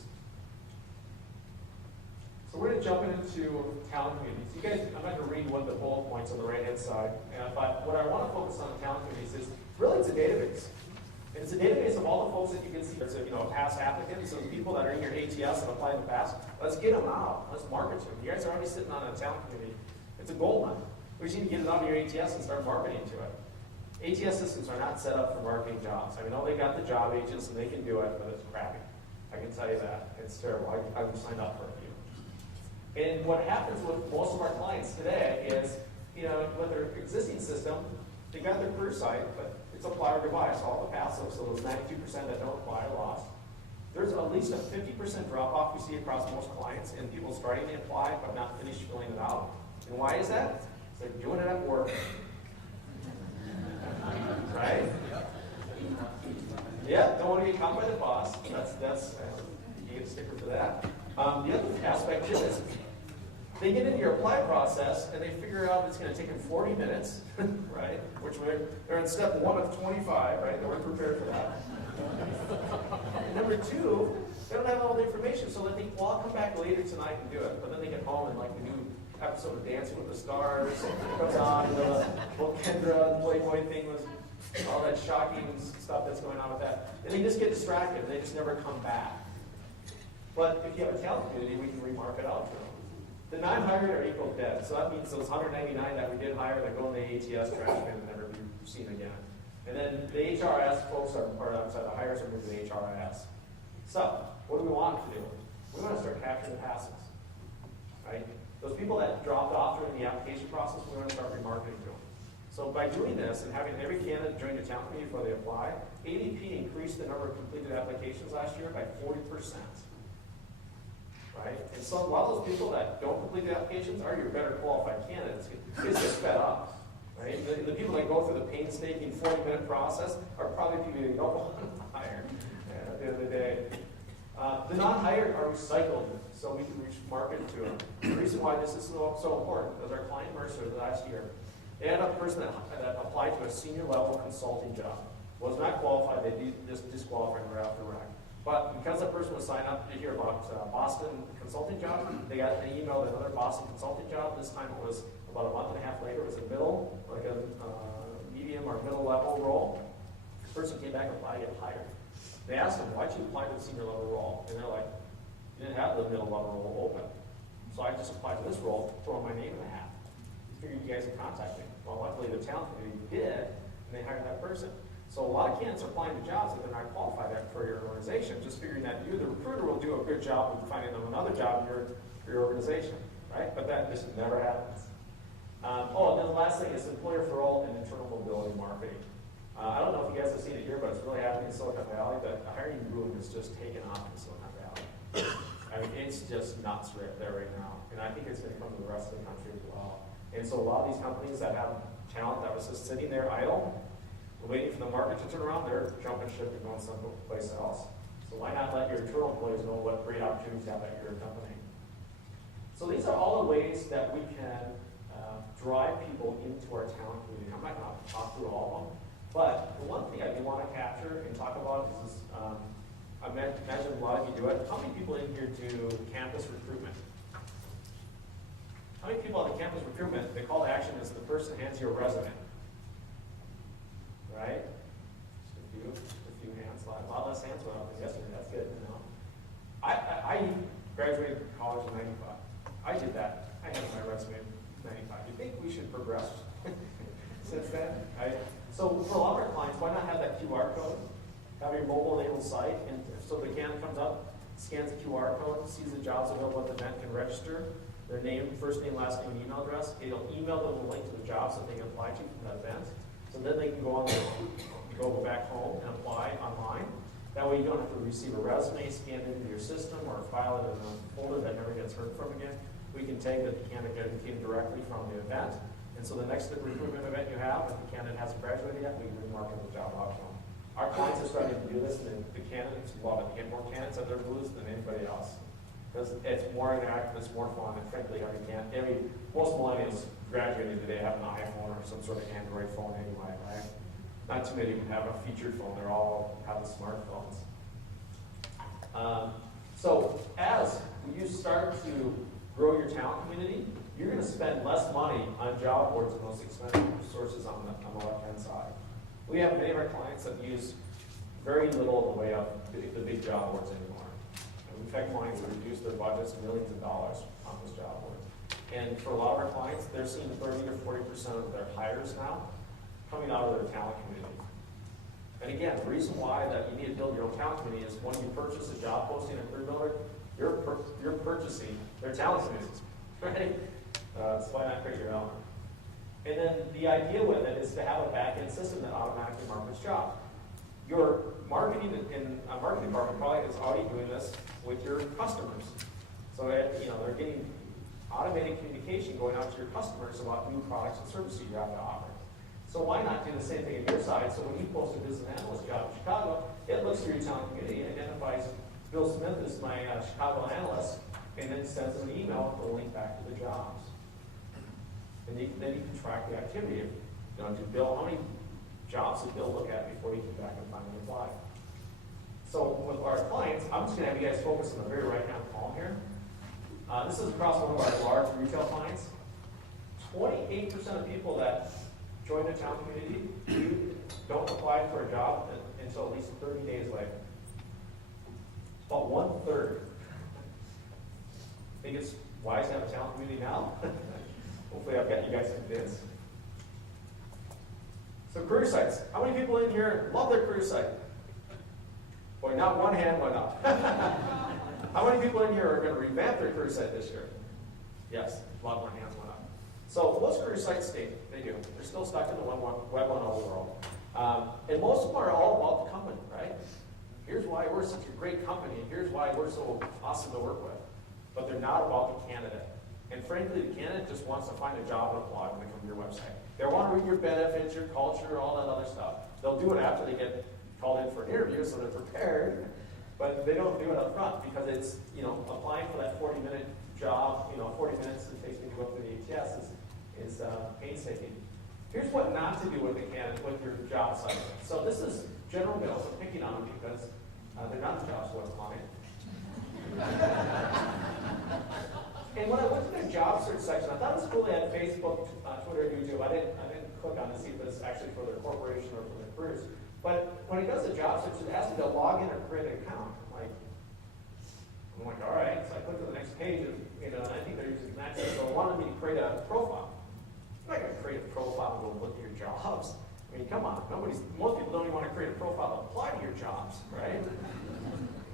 So we're going to jump into talent communities. You guys, I'm going to read what the bullet points on the right-hand side. But what I want to focus on the talent communities is really it's a database. It's a database of all the folks that you can see. There's past applicants, so people that are in your ATS and apply in the past. Let's get them out. Let's market to them. You guys are already sitting on a talent community. It's a gold mine. We just need to get it out of your ATS and start marketing to it. ATS systems are not set up for marketing jobs. I know they got the job agents and they can do it, but it's crappy. I can tell you that. It's terrible. I've signed up for a few. And what happens with most of our clients today is, with their existing system, they got their career site, but it's apply or goodbye. So all the passive, so those 92% that don't apply are lost. There's at least a 50% drop-off we see across most clients in people starting to apply but not finished filling it out. And why is that? Because they're doing it at work. Right? Yeah, don't want to get caught by the boss. You get a sticker for that. The other aspect is they get into your apply process and they figure out it's going to take them 40 minutes, right? Which they're in step 1 of 25, right? They weren't prepared for that. And number 2, they don't have all the information, so they think, well, I'll come back later tonight and do it. But then they get home and like the new episode of Dancing with the Stars comes on, and the little Kendra and Playboy thing was all that shocking stuff that's going on with that. And they just get distracted. They just never come back. But if you have a talent community, we can remarket out to them. The non-hired are equal dead. So that means those 199 that we did hire that go in the ATS trash bin and never be seen again. And then the HRS folks are, the hires are moving to the HRS. So, what do we want to do? We want to start capturing the passes, right? Those people that dropped off during the application process, we want to start remarketing to them. So by doing this and having every candidate join the talent committee before they apply, ADP increased the number of completed applications last year by 40%. Right? And so a lot of those people that don't complete the applications are your better qualified candidates. Kids get fed up. Right? The people that go through the painstaking 40-minute process are probably people you don't want to hire at the end of the day. The non-hired are recycled, so we can reach market to them. The reason why this is so important is our client Mercer last year, they had a person that applied to a senior level consulting job. Was not qualified, they just disqualified right after rec. But because that person was signed up to hear about Boston consulting job, they emailed another Boston consulting job. This time it was about a month and a half later. It was a middle, like a medium or middle level role. This person came back and applied to get hired. They asked them, why'd you apply to the senior level role? And they're like, you didn't have the middle level role open. So I just applied to this role, throwing my name in the hat. Figured you guys would contact me. Well, luckily the talent committee did, and they hired that person. So a lot of candidates are applying to jobs that they're not qualified for your organization, just figuring that you, the recruiter, will do a good job of finding them another job in your organization, right? But that just never happens. And then the last thing is employer referral and internal mobility marketing. I don't know if you guys have seen it here, but it's really happening in Silicon Valley. The hiring boom is just taken off in Silicon Valley. I mean, it's just nuts right there right now. And I think it's going to come to the rest of the country as well. And so a lot of these companies that have talent that was just sitting there idle, waiting for the market to turn around, they're jumping ship and going someplace else. So why not let your internal employees know what great opportunities you have at your company? So these are all the ways that we can drive people into our talent community. I'm not going to talk through all of them, but the one thing I do want to capture and talk about is, I imagine a lot of you do it. How many people in here do campus recruitment? How many people at the campus recruitment, the call to action is the person hands you a resume? Right? Just a few hands. A lot less hands went up than yesterday. That's good, you know. I graduated college in '95. I did that. I had my resume in '95. You think we should progress since then? Right? So for a lot of our clients, why not have that QR code? Have your mobile-enabled site, and so the candidate comes up, scans the QR code, sees the jobs available at the event, can register their name, first name, last name, and email address. It'll email them the link to the jobs that they can apply to from that event. So then they can go back home and apply online. That way you don't have to receive a resume scanned into your system or file it in a folder that never gets heard from again. We can take that the candidate came directly from the event. And so the next recruitment event you have, if the candidate hasn't graduated yet, we can remarket the job out to them. Our clients are starting to do this, and the candidates love it. They get more candidates at their booths than anybody else. Because it's more interactive, it's more fun, and frankly, most millennials graduating today have an iPhone or some sort of Android phone anyway, right? Not too many have a featured phone, they're all have the smartphones. So as you start to grow your talent community, you're going to spend less money on job boards and those expensive sources on the left-hand side. We have many of our clients that use very little in the way of the big job boards anymore. And we've had clients that reduce their budgets millions of dollars on those job boards. And for a lot of our clients, they're seeing 30 to 40% of their hires now coming out of their talent community. And again, the reason why that you need to build your own talent community is when you purchase a job posting at Career Builder, you're purchasing their talent community, right? So why not create your own? And then the idea with it is to have a back-end system that automatically markets jobs. Your marketing marketing department probably is already doing this with your customers. So they're getting automated communication going out to your customers about new products and services you have to offer. So why not do the same thing on your side? So when you post a business analyst job in Chicago, it looks through your talent community and identifies Bill Smith is my Chicago analyst, and then sends them an email with a link back to the jobs. And then you can track the activity. Did Bill, how many jobs did Bill look at before he came back and finally applied? So with our clients, I'm just going to have you guys focus on the very right-hand column here. This is across one of our large retail clients. 28% of people that join the town community don't apply for a job until at least 30 days later. About 1/3. Think it's wise to have a town community now? Hopefully I've got you guys convinced. So career sites. How many people in here love their career site? Boy, not one hand went up. How many people in here are going to revamp their career site this year? Yes, a lot more hands went up. So most career sites stay. They do. They're still stuck in the Web 1.0 world. And most of them are all about the company, right? Here's why we're such a great company, and here's why we're so awesome to work with. But they're not about the candidate. And frankly, the candidate just wants to find a job and apply when they come to your website. They want to read your benefits, your culture, all that other stuff. They'll do it after they get called in for an interview, so they're prepared. But they don't do it up front because it's, applying for that 40-minute job, 40 minutes it takes me to go through the ATS is painstaking. Here's what not to do with the candidate, with your job site. So this is General Mills. I'm picking on them because they're not the jobs for a client. And when I went to their job search section, I thought it was cool they had Facebook, Twitter, YouTube. I didn't click on to see if it's actually for their corporation or for their careers. But when it does the job search, it asks me to log in or create an account. I'm like, all right. So I click to the next page, and I think they're using Access. So it wanted me to create a profile. I'm not going to create a profile and go look at your jobs. I mean, come on. Most people don't even want to create a profile to apply to your jobs, right?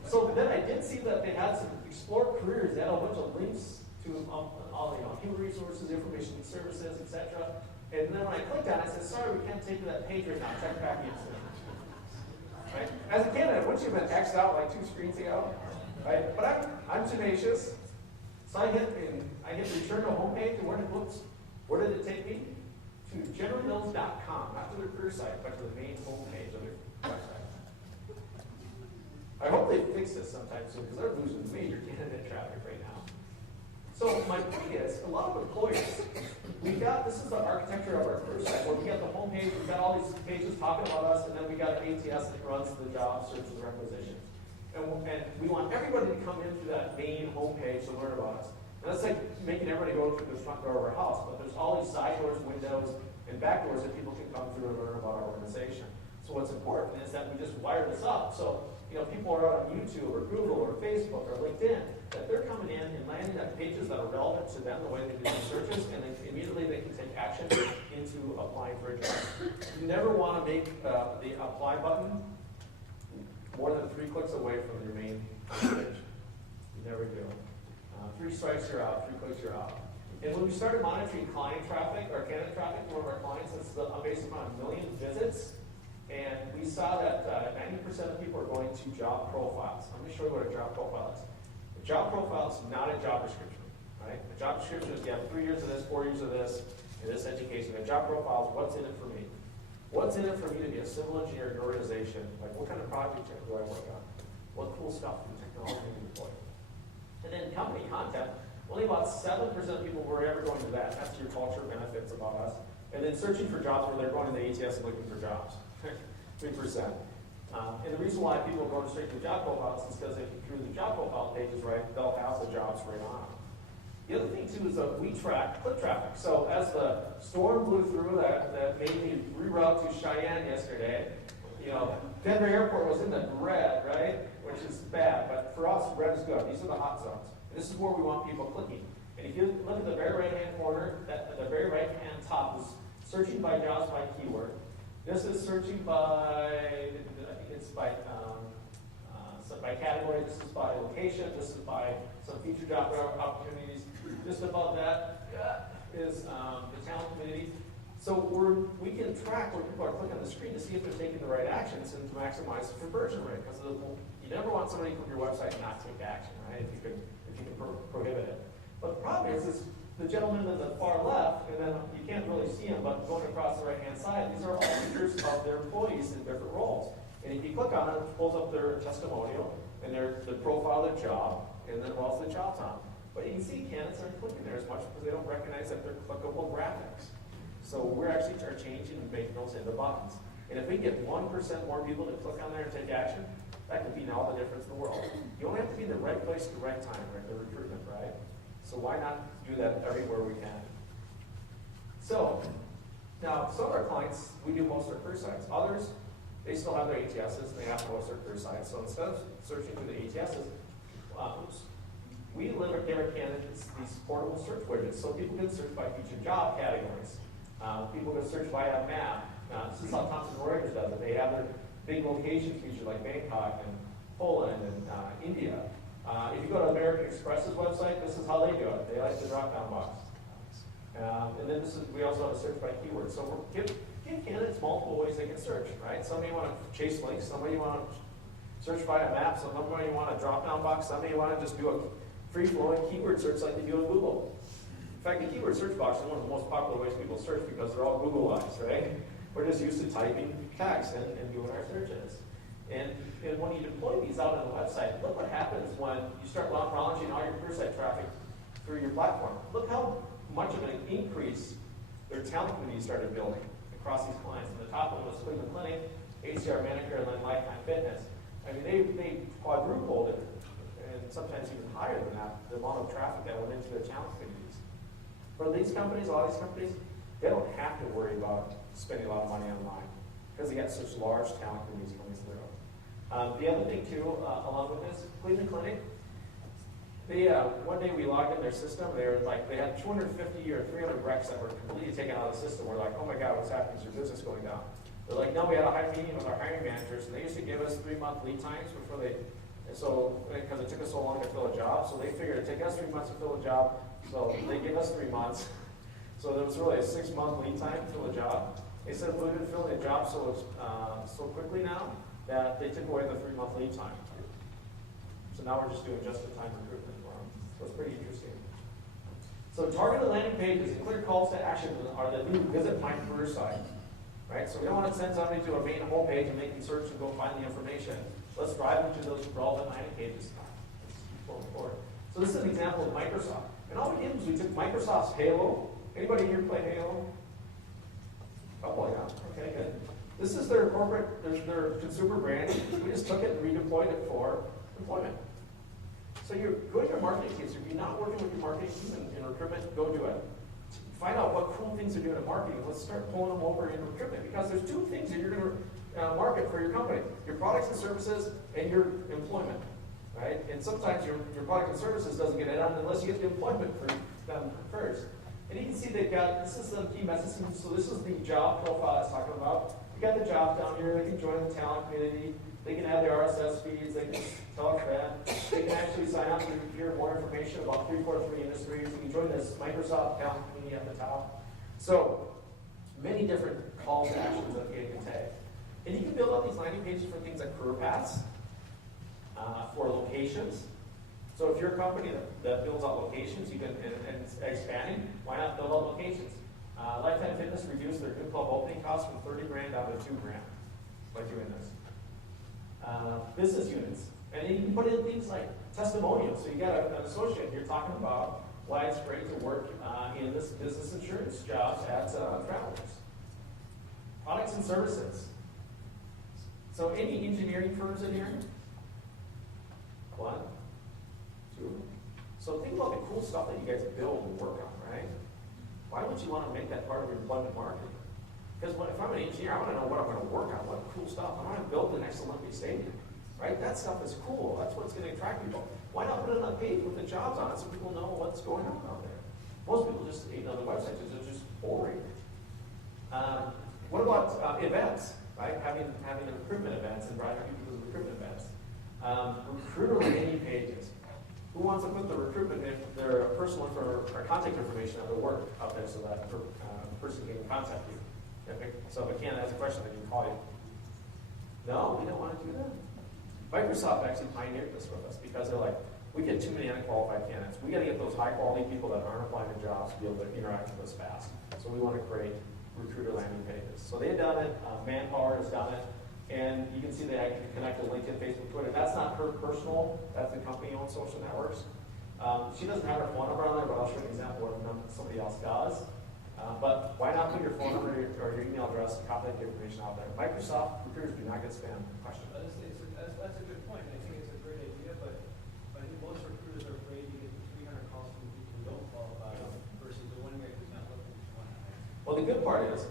So then I did see that they had some Explore Careers. They had a bunch of links to all human resources, information services, etc. And then when I clicked on it, I said, sorry, we can't take you to that page right now. Check back in soon. Right? As a candidate, wouldn't you have been X'd out like 2 screens ago? Right? But I'm tenacious. So I hit return to homepage, and where did it take me? To generalmills.com, not to their career site, but to the main homepage of their website. I hope they fix this sometime soon, because they're losing major candidate traffic right now. So my point is, a lot of employers, this is the architecture of our career site, where we got the homepage, we've got all these pages talking about us, and then we got an ATS that runs the job search and requisitions. And we want everybody to come in through that main homepage to learn about us. And that's like making everybody go through the front door of our house, but there's all these side doors, windows, and back doors that people can come through and learn about our organization. So what's important is that we just wire this up. So, people are out on YouTube or Google or Facebook or LinkedIn, that they're coming in and landing on pages that are relevant to them, the way they do their searches, and then immediately they can take action into applying for a job. You never want to make the apply button more than 3 clicks away from your main page. You never do. 3 strikes, you're out. 3 clicks, you're out. And when we started monitoring client traffic or candidate traffic for one of our clients, it's based upon 1 million visits. And we saw that 90% of people are going to job profiles. I'm going to show you what a job profile is. A job profile is not a job description, right? A job description is you have 3 years of this, 4 years of this, and this education. A job profile is what's in it for me. What's in it for me to be a civil engineer in an organization? Like what kind of project do I work on? What cool stuff and technology can we deploy? And then company content, only about 7% of people were ever going to that. That's your culture benefits about us. And then searching for jobs where they're going to the ATS and looking for jobs. 3%. And the reason why people are going straight to job profiles is because if you drew the job profile pages right, they'll have the jobs right on them. The other thing too is that we track click traffic. So as the storm blew through that made me reroute to Cheyenne yesterday, Denver Airport was in the red, right? Which is bad, but for us, red is good. These are the hot zones. And this is where we want people clicking. And if you look at the very right-hand corner, at the very right-hand top is searching by jobs by keyword. This is searching by, I think it's by category. This is by location. This is by some featured job opportunities. Just above that is the talent community. So we can track where people are clicking on the screen to see if they're taking the right actions and to maximize the conversion rate. Because you never want somebody from your website not to take action, right? If you can prohibit it. But the problem is the gentleman on the far left, and then you can't really see him, but going across the right-hand side, these are all features of their employees in different roles. And if you click on it, it pulls up their testimonial, and the profile of their job, and then also the job's on. But you can see candidates aren't clicking there as much because they don't recognize that they're clickable graphics. So we're actually changing and making those into buttons. And if we get 1% more people to click on there and take action, that could be all the difference in the world. You only have to be in the right place at the right time, right? The recruitment, right? So why not do that everywhere we can? So, now, some of our clients, we do host their career sites. Others, they still have their ATSs, and they have to host their career sites. So instead of searching through the ATSs, we give our candidates these portable search widgets. So people can search by featured job categories. People can search by a map. This is how Thomson Reuters does it. They have their big locations featured like Bangkok and Poland and India. If you go to American Express's website, this is how they do it. They like the drop-down box. And then we also have a search by keyword. So we're give candidates multiple ways they can search, right? Somebody want to chase links, somebody want to search by a map, somebody want a drop-down box, somebody want to just do a free-flowing keyword search like they do in Google. In fact, the keyword search box is one of the most popular ways people search because they're all Googleized, right? We're just used to typing text and doing our searches. And when you deploy these out on the website, look what happens when you start launching all your career site traffic through your platform. Look how much of an increase their talent community started building across these clients. And the top one was Cleveland Clinic, HCR Manicure, and then Lifetime Fitness. I mean, they quadrupled it, and sometimes even higher than that, the amount of traffic that went into their talent communities. For these companies, a lot of these companies, they don't have to worry about spending a lot of money online because they got such large talent communities coming through. The other thing too, along with this, Cleveland Clinic, they one day we logged in their system. They had 250 or 300 recs that were completely taken out of the system. We're like, oh my God, what's happening? Is your business going down? They're like, no, we had a high meeting with our hiring managers, and they used to give us 3-month lead times before they. So because it took us so long to fill a job, so they figured it'd take us 3 months to fill a job. So they give us 3 months. So there was really a 6-month lead time to fill a job. They said we've been filling a job so quickly now that they took away the 3-month lead time. So now we're just doing just-in-time recruitment for them. So it's pretty interesting. So targeted landing pages and clear calls to action are the new visit my career site. Right? So we don't want to send somebody to a main homepage and they can search and go find the information. Let's drive them to those relevant landing pages. So this is an example of Microsoft. And all we did was we took Microsoft's Halo. Anybody here play Halo? Oh, yeah. Okay, good. This is their corporate, their consumer brand. We just took it and redeployed it for employment. So you're going to your marketing teams. If you're not working with your marketing team in recruitment, go do it. Find out what cool things they're doing in marketing. Let's start pulling them over in recruitment because there's 2 things that you're going to market for your company: your products and services and your employment. Right? And sometimes your product and services doesn't get it on unless you get the employment for them first. And you can see they've got, this is the key messaging. So this is the job profile I was talking about. You got the jobs down here. They can join the talent community. They can add their RSS feeds. They can tell a friend. They can actually sign up to hear more information about 343 industries. You can join this Microsoft talent community at the top. So many different calls to actions that they can take. And you can build out these landing pages for things like career paths, for locations. So if you're a company that builds out locations, you can, and expanding, why not build out locations? Lifetime Fitness reduced their new club opening costs from 30 grand down to 2 grand by doing this. Business units. And then you can put in things like testimonials. So you got an associate here talking about why it's great to work in this business insurance jobs at Travelers. Products and services. So any engineering firms in here? 1, 2. So think about the cool stuff that you guys build and work on, right? Why would you want to make that part of your employment marketing? Because if I'm an engineer, I want to know what I'm going to work on, what cool stuff. I want to build the next Olympic Stadium, right? That stuff is cool. That's what's going to attract people. Why not put it on a page with the jobs on it so people know what's going on out there? Most people just, the websites are just boring. What about events, right? Having the recruitment events and driving people to the recruitment events. Recruiter landing pages. Who wants to put the recruitment, their personal or contact information of their work out there so that the person can contact you? So if a candidate has a question, they can call you. No, we don't want to do that. Microsoft actually pioneered this with us because they're like, we get too many unqualified candidates. We got to get those high quality people that aren't applying to jobs to be able to interact with us fast. So we want to create recruiter landing pages. So they've done it. Manpower has done it. And you can see that I can connect to LinkedIn, Facebook, Twitter. That's not her personal, that's the company-owned social networks. She doesn't have her phone number on there, but I'll show you an example of what somebody else does. But why not put your phone number or your email address and copy that information out there? Microsoft recruiters do not get spam. Question? That's a good point. I think it's a great idea, but I think most recruiters are afraid to get 300 calls from people who don't qualify versus the one guy who's not looking for one. Well, the good part is,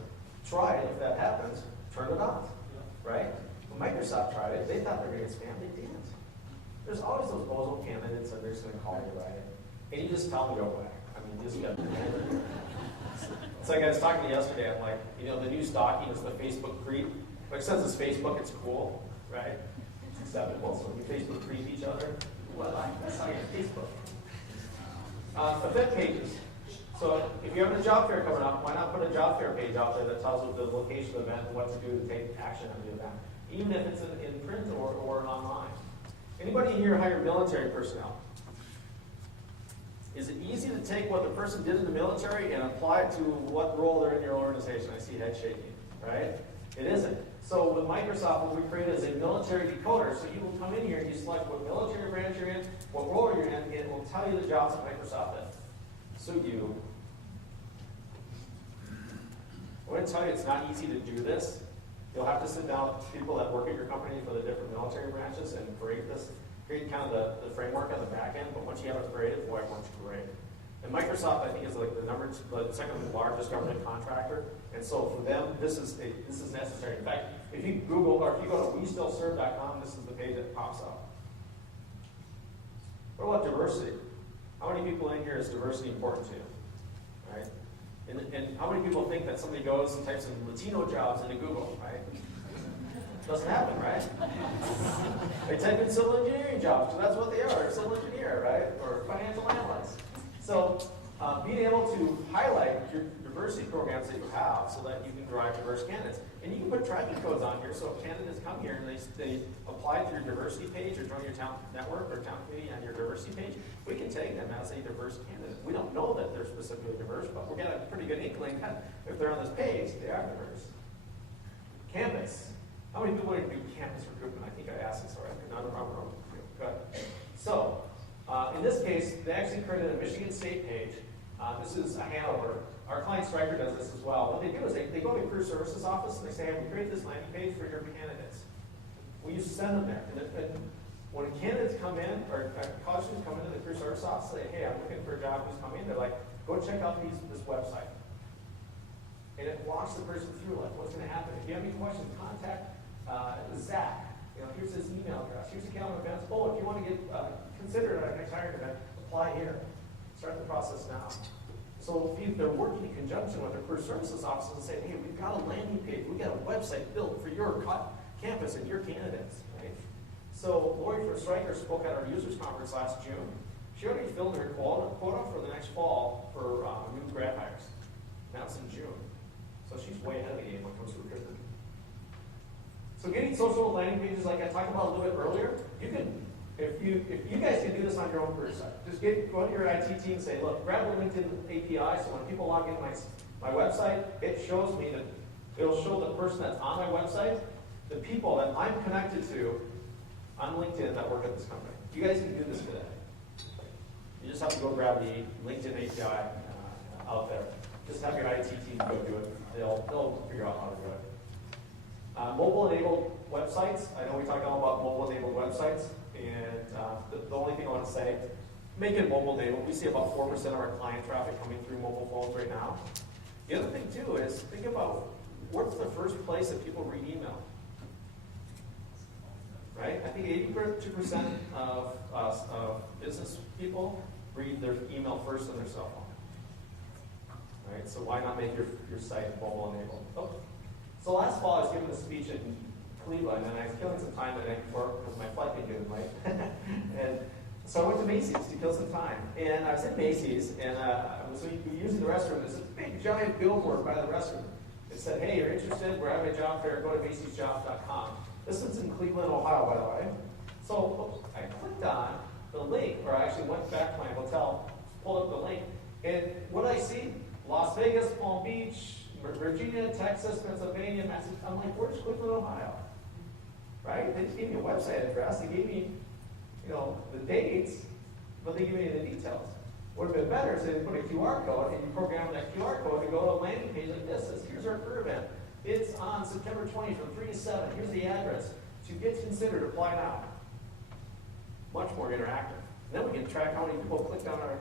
try it. If that happens, turn it on. Right? When Microsoft tried it, they thought they were going to get spam. They didn't. There's always those bozo candidates that they're just going to call you, right? And you just tell them to go away. I mean, just get It's like I was talking to you yesterday. I'm like, the new stalking is the Facebook creep. But since it's Facebook, it's cool, right? It's acceptable. So when you Facebook creep each other, well, that's how you get Facebook. Event pages. So if you have a job fair coming up, why not put a job fair page out there that tells you the location of the event and what to do to take action on the event, even if it's in print or online. Anybody here hire military personnel? Is it easy to take what the person did in the military and apply it to what role they're in your organization? I see head shaking, right? It isn't. So with Microsoft, what we created is a military decoder. So you will come in here and you select what military branch you're in, what role you're in, and it will tell you the jobs that Microsoft does. So I'm going to tell you it's not easy to do this. You'll have to sit down with people that work at your company for the different military branches and create kind of the framework on the back end. But once you have it created, boy, it works great. And Microsoft, I think, is like the second largest government contractor. And so for them, this is necessary. In fact, if you Google or if you go to westillserve.com, this is the page that pops up. What about diversity? How many people in here is diversity important to you? Right? And how many people think that somebody goes and types in Latino jobs into Google, right? Doesn't happen, right? They type in civil engineering jobs, because that's what they are, civil engineer, right? Or financial analyst. So being able to highlight your diversity programs that you have so that you can drive diverse candidates. And you can put tracking codes on here, so if candidates come here and they apply to your diversity page or join your talent network or talent committee on your diversity page, we can tag them as a diverse candidate. We don't know that they're specifically diverse, but we're getting a pretty good inkling that if they're on this page, they are diverse. Campus. How many people want to do campus recruitment? I think I asked this already. Not a problem. Good. So, in this case, they actually created a Michigan State page. This is a Hanover. Our client Stryker does this as well. What they do is they go to the career services office and they say, hey, we create this landing page for your candidates. We used to send them there. And when candidates come in, or college students come into the career service office and say, hey, I'm looking for a job, who's coming in, they're like, go check out this website. And it walks the person through, like, what's going to happen. If you have any questions, contact Zach. Here's his email address. Here's the calendar events. Oh, if you want to get considered at our next hiring event, apply here. Start the process now. So if they're working in conjunction with their career services office and say, hey, we've got a landing page, we've got a website built for your campus and your candidates, right? So Lori from Stryker spoke at our users conference last June. She already filled her quota for the next fall for new grad hires. Now it's in June. So she's way ahead of the game when it comes to recruitment. So getting social landing pages, like I talked about a little bit earlier, you can, if you guys can do this on your own career site, just go to your IT team and say, look, grab the LinkedIn API so when people log into my website, it shows me that it'll show the person that's on my website, the people that I'm connected to on LinkedIn that work at this company. You guys can do this today. You just have to go grab the LinkedIn API out there. Just have your IT team go do it. They'll figure out how to do it. Mobile-enabled websites. I know we talked all about mobile-enabled websites, and the only thing I want to say, make it mobile-enabled. We see about 4% of our client traffic coming through mobile phones right now. The other thing, too, is think about what's the first place that people read email? Right? I think 82% of business people read their email first on their cell phone. Right? So why not make your site mobile-enabled? Oh. So last fall, I was giving a speech in Cleveland, and I was killing some time the night before because my flight didn't get in late. And so I went to Macy's to kill some time. And I was at Macy's, and so you could be using the restroom. There's a big, giant billboard by the restroom. It said, hey, you're interested? We're having a job fair. Go to macy'sjobs.com. This one's in Cleveland, Ohio, by the way. So I clicked on the link, or I actually went back to my hotel, pulled up the link, and what did I see? Las Vegas, Palm Beach, Virginia, Texas, Pennsylvania, Massachusetts. I'm like, where's Cleveland, Ohio? right? They just gave me a website address, they gave me, the dates, but they gave me the details. Would have been better if they put a QR code and you program that QR code to go to a landing page like this. Says, here's our career event. It's on September 20th from 3 to 7. Here's the address. To get considered, apply now. Much more interactive. And then we can track how many people clicked on or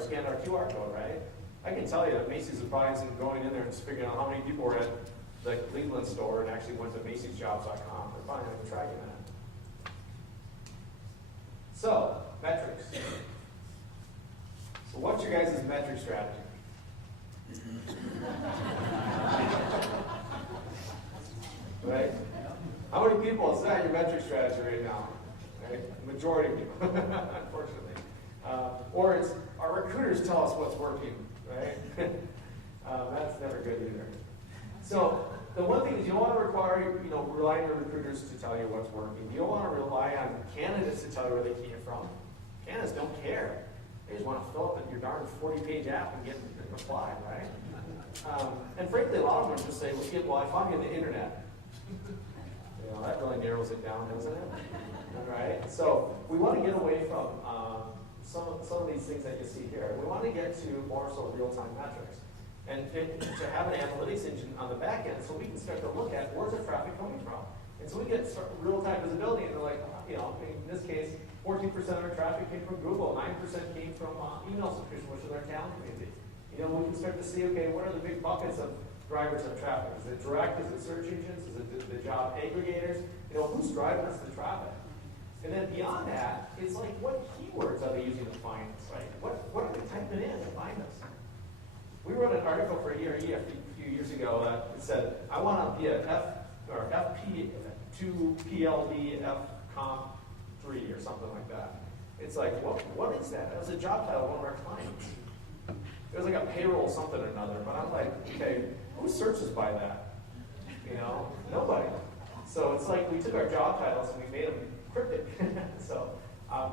scanned our QR code, right? I can tell you that Macy's is probably isn't going in there and just figuring out how many people were at the Cleveland store and actually went to Macy'sJobs.com. They're probably not even tracking that. So, metrics. So what's your guys' metric strategy? Right? How many people is that your metric strategy right now? Right? Majority of people, unfortunately. Or it's our recruiters tell us what's working, right? That's never good either. So the one thing is you don't want to rely on your recruiters to tell you what's working. You don't want to rely on candidates to tell you where they came from. Candidates don't care. They just want to fill up your darn 40-page app and get applied, right? And frankly, a lot of them just say, well, I found you on the internet. That really narrows it down, doesn't it? All right. So we want to get away from some of these things that you see here. We want to get to more so real-time metrics. And to have an analytics engine on the back end so we can start to look at where's the traffic coming from. And so we get real-time visibility, and they're like, in this case, 14% of our traffic came from Google, 9% came from email subscription, which is our talent community. We can start to see, okay, what are the big buckets of drivers of traffic? Is it direct? Is it search engines? Is it the job aggregators? Who's driving us the traffic? And then beyond that, it's like, what keywords are they using to find us, right? What are they typing in to find us? We wrote an article for ERE a few years ago that said, I want to be a FP to PLD FComp 3 or something like that. It's like, what is that? That was a job title of one of our clients. It was like a payroll something or another, but I'm like, okay, who searches by that? Nobody. So it's like we took our job titles and we made them cryptic. So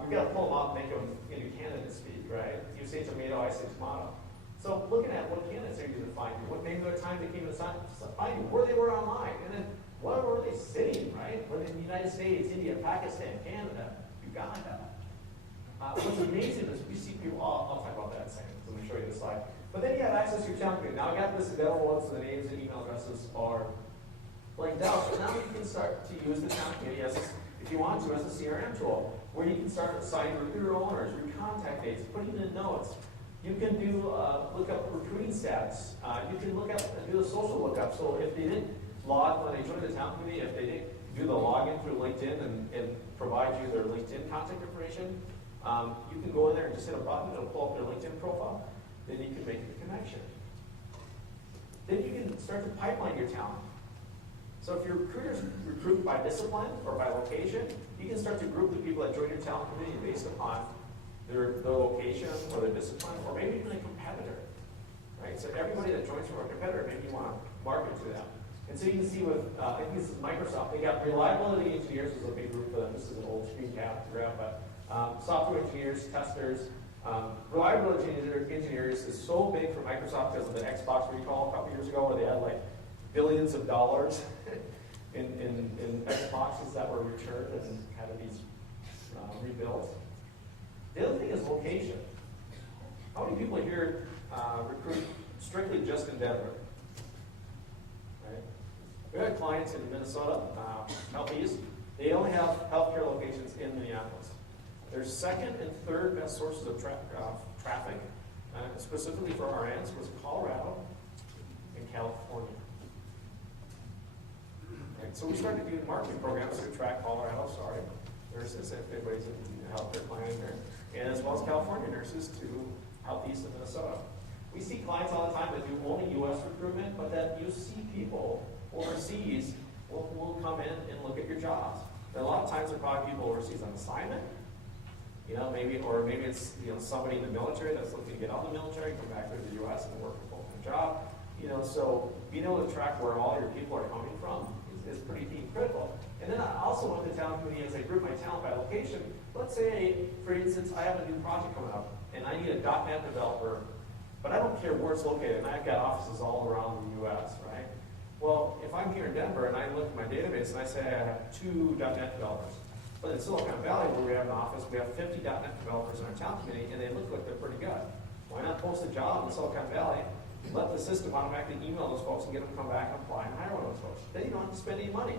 we've got to pull them up and make them into candidate speak, right? You say tomato, I say tomato. So looking at what candidates are using to find you, what maybe the time they came to find you, where they were online, and then where were they sitting, right? Were they in the United States, India, Pakistan, Canada, Uganda? What's amazing is we see people, I'll talk about that in a second, so let me show you the slide. But then you have access to your talent community. Now I got this available so the names and email addresses are blanked out. So now you can start to use the talent community if you want to, as a CRM tool, where you can start assigning recruiter owners, your contact dates, putting in notes. You can do look up recruiting stats. You can look up and do the social lookup. So if they didn't log when they joined the talent community, if they didn't do the login through LinkedIn and provide you their LinkedIn contact information, you can go in there and just hit a button, it'll pull up their LinkedIn profile, then you can make the connection. Then you can start to pipeline your talent. So if your recruiters recruit by discipline or by location, you can start to group the people that join your talent community based upon their location or their discipline, or maybe even a competitor. Right? So everybody that joins from a competitor, maybe you want to market to them. And so you can see with, I think this is Microsoft, they got reliability engineers is a big group for them. This is an old screen cap to grab, but software engineers, testers. Reliability engineers is so big for Microsoft because of the Xbox recall a couple years ago where they had like billions of dollars in Xboxes that were returned and had to be rebuilt. The other thing is location. How many people here recruit strictly just in Denver? Right? We have clients in Minnesota, Southeast. They only have healthcare locations in Minneapolis. Their second and third best sources of traffic, specifically for RNs, was Colorado and California. Right, so we started doing marketing programs to attract Colorado, nurses, if anybody's in healthcare client there, and as well as California nurses to Southeast of Minnesota. We see clients all the time that do only U.S. recruitment, but that you see people overseas will come in and look at your jobs. And a lot of times they're probably people overseas on assignment. Maybe it's somebody in the military that's looking to get out of the military, come back to the U.S. and work a full-time job. So being able to track where all your people are coming from is pretty key and critical. And then I also want the talent community, as I group my talent by location. Let's say, for instance, I have a new project coming up, and I need a .NET developer, but I don't care where it's located, and I've got offices all around the U.S., right? Well, if I'm here in Denver and I look at my database and I say I have 2 .NET developers, but in Silicon Valley where we have an office, we have 50 .NET developers in our talent committee and they look like they're pretty good. Why not post a job in Silicon Valley, let the system automatically email those folks and get them to come back and apply and hire one of those folks? Then you don't have to spend any money.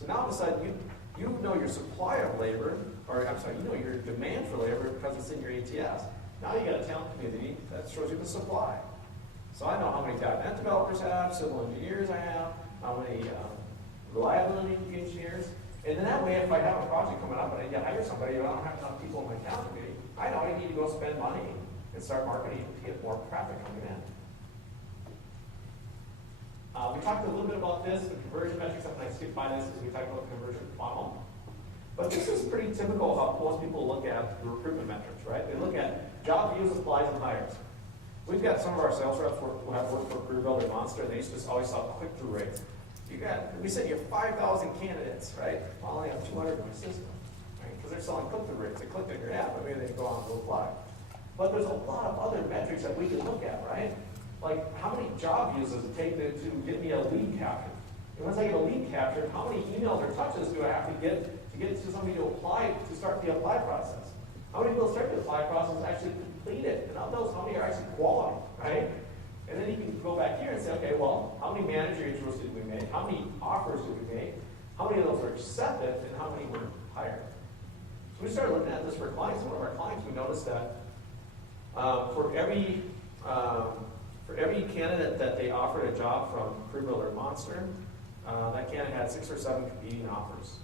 So now all of a sudden you know your supply of labor, or I'm sorry, you know your demand for labor because it's in your ATS. Now you got a talent community that shows you the supply. So I know how many .NET developers I have, civil engineers I have, how many reliability engineers. And then that way, if I have a project coming up and I need to hire somebody, and I don't have enough people in my talent committee, I know I need to go spend money and start marketing to get more traffic coming in. We talked a little bit about this, the conversion metrics. I'm going to skip by this because we talked about the conversion funnel. But this is pretty typical of how most people look at the recruitment metrics, right? They look at job views, applies, and hires. We've got some of our sales reps who have worked for Career Builder Monster, and they used to always saw click-through rates. We said you have 5,000 candidates, right? Well, I only have 200 in my system, right? Because they're selling click-through rates. They clicked on your ad, but maybe they go on and go apply. But there's a lot of other metrics that we can look at, right? Like, how many job views does it take to get me a lead captured? And once I get a lead captured, how many emails or touches do I have to get to somebody to apply, to start the apply process? How many people start the apply process actually complete it? And of those, how many are actually quality, right? And then you can go back here and say, okay, well, how many manager intros did we make? How many offers did we make? How many of those were accepted, and how many were hired? So we started looking at this for clients. One of our clients, we noticed that for every candidate that they offered a job from Career Builder Monster, that candidate had 6 or 7 competing offers.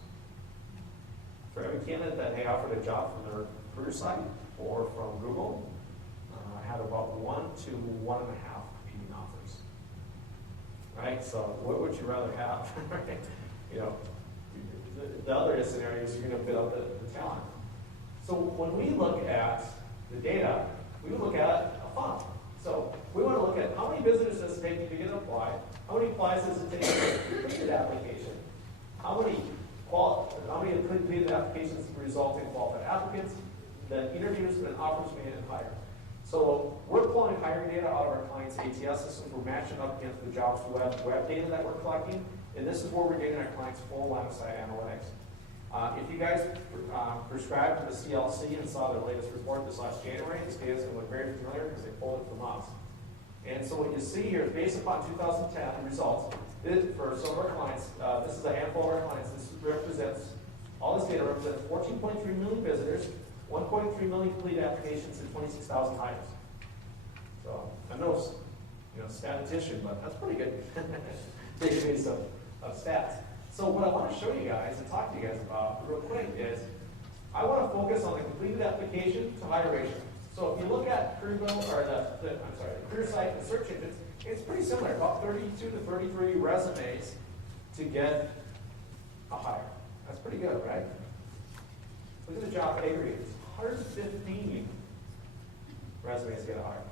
For every candidate that they offered a job from their career site or from Google, had about 1 to 1.5 competing offers. Right? So what would you rather have? You know, the other scenario is you're going to bid out the talent. So when we look at the data, we look at a funnel. So we want to look at how many visitors does it take to get an apply, how many applies does it take to complete an application, how many completed applications result in qualified applicants, then interviews, then offers made and hired. So we're pulling hiring data out of our clients' ATS systems. We're matching up against the jobs web data that we're collecting, and this is where we're getting our clients' full line of sight analytics. If you guys prescribed to the CLC and saw their latest report this last January, this data is going to look very familiar because they pulled it from us. And so what you see here is based upon 2010 results. For some of our clients, this is a handful of our clients. All this data represents 14.3 million visitors, 1.3 million completed applications, and 26,000 hires. So I'm no statistician, but that's pretty good database of stats. So what I want to show you guys and talk to you guys about real quick is I want to focus on the completed application to hire ratio. So if you look at Career Builder, or the career site and search engines, it's pretty similar, about 32 to 33 resumes to get a hire. That's pretty good, right? Look at the job pay grades. 115 resumes to get a hire.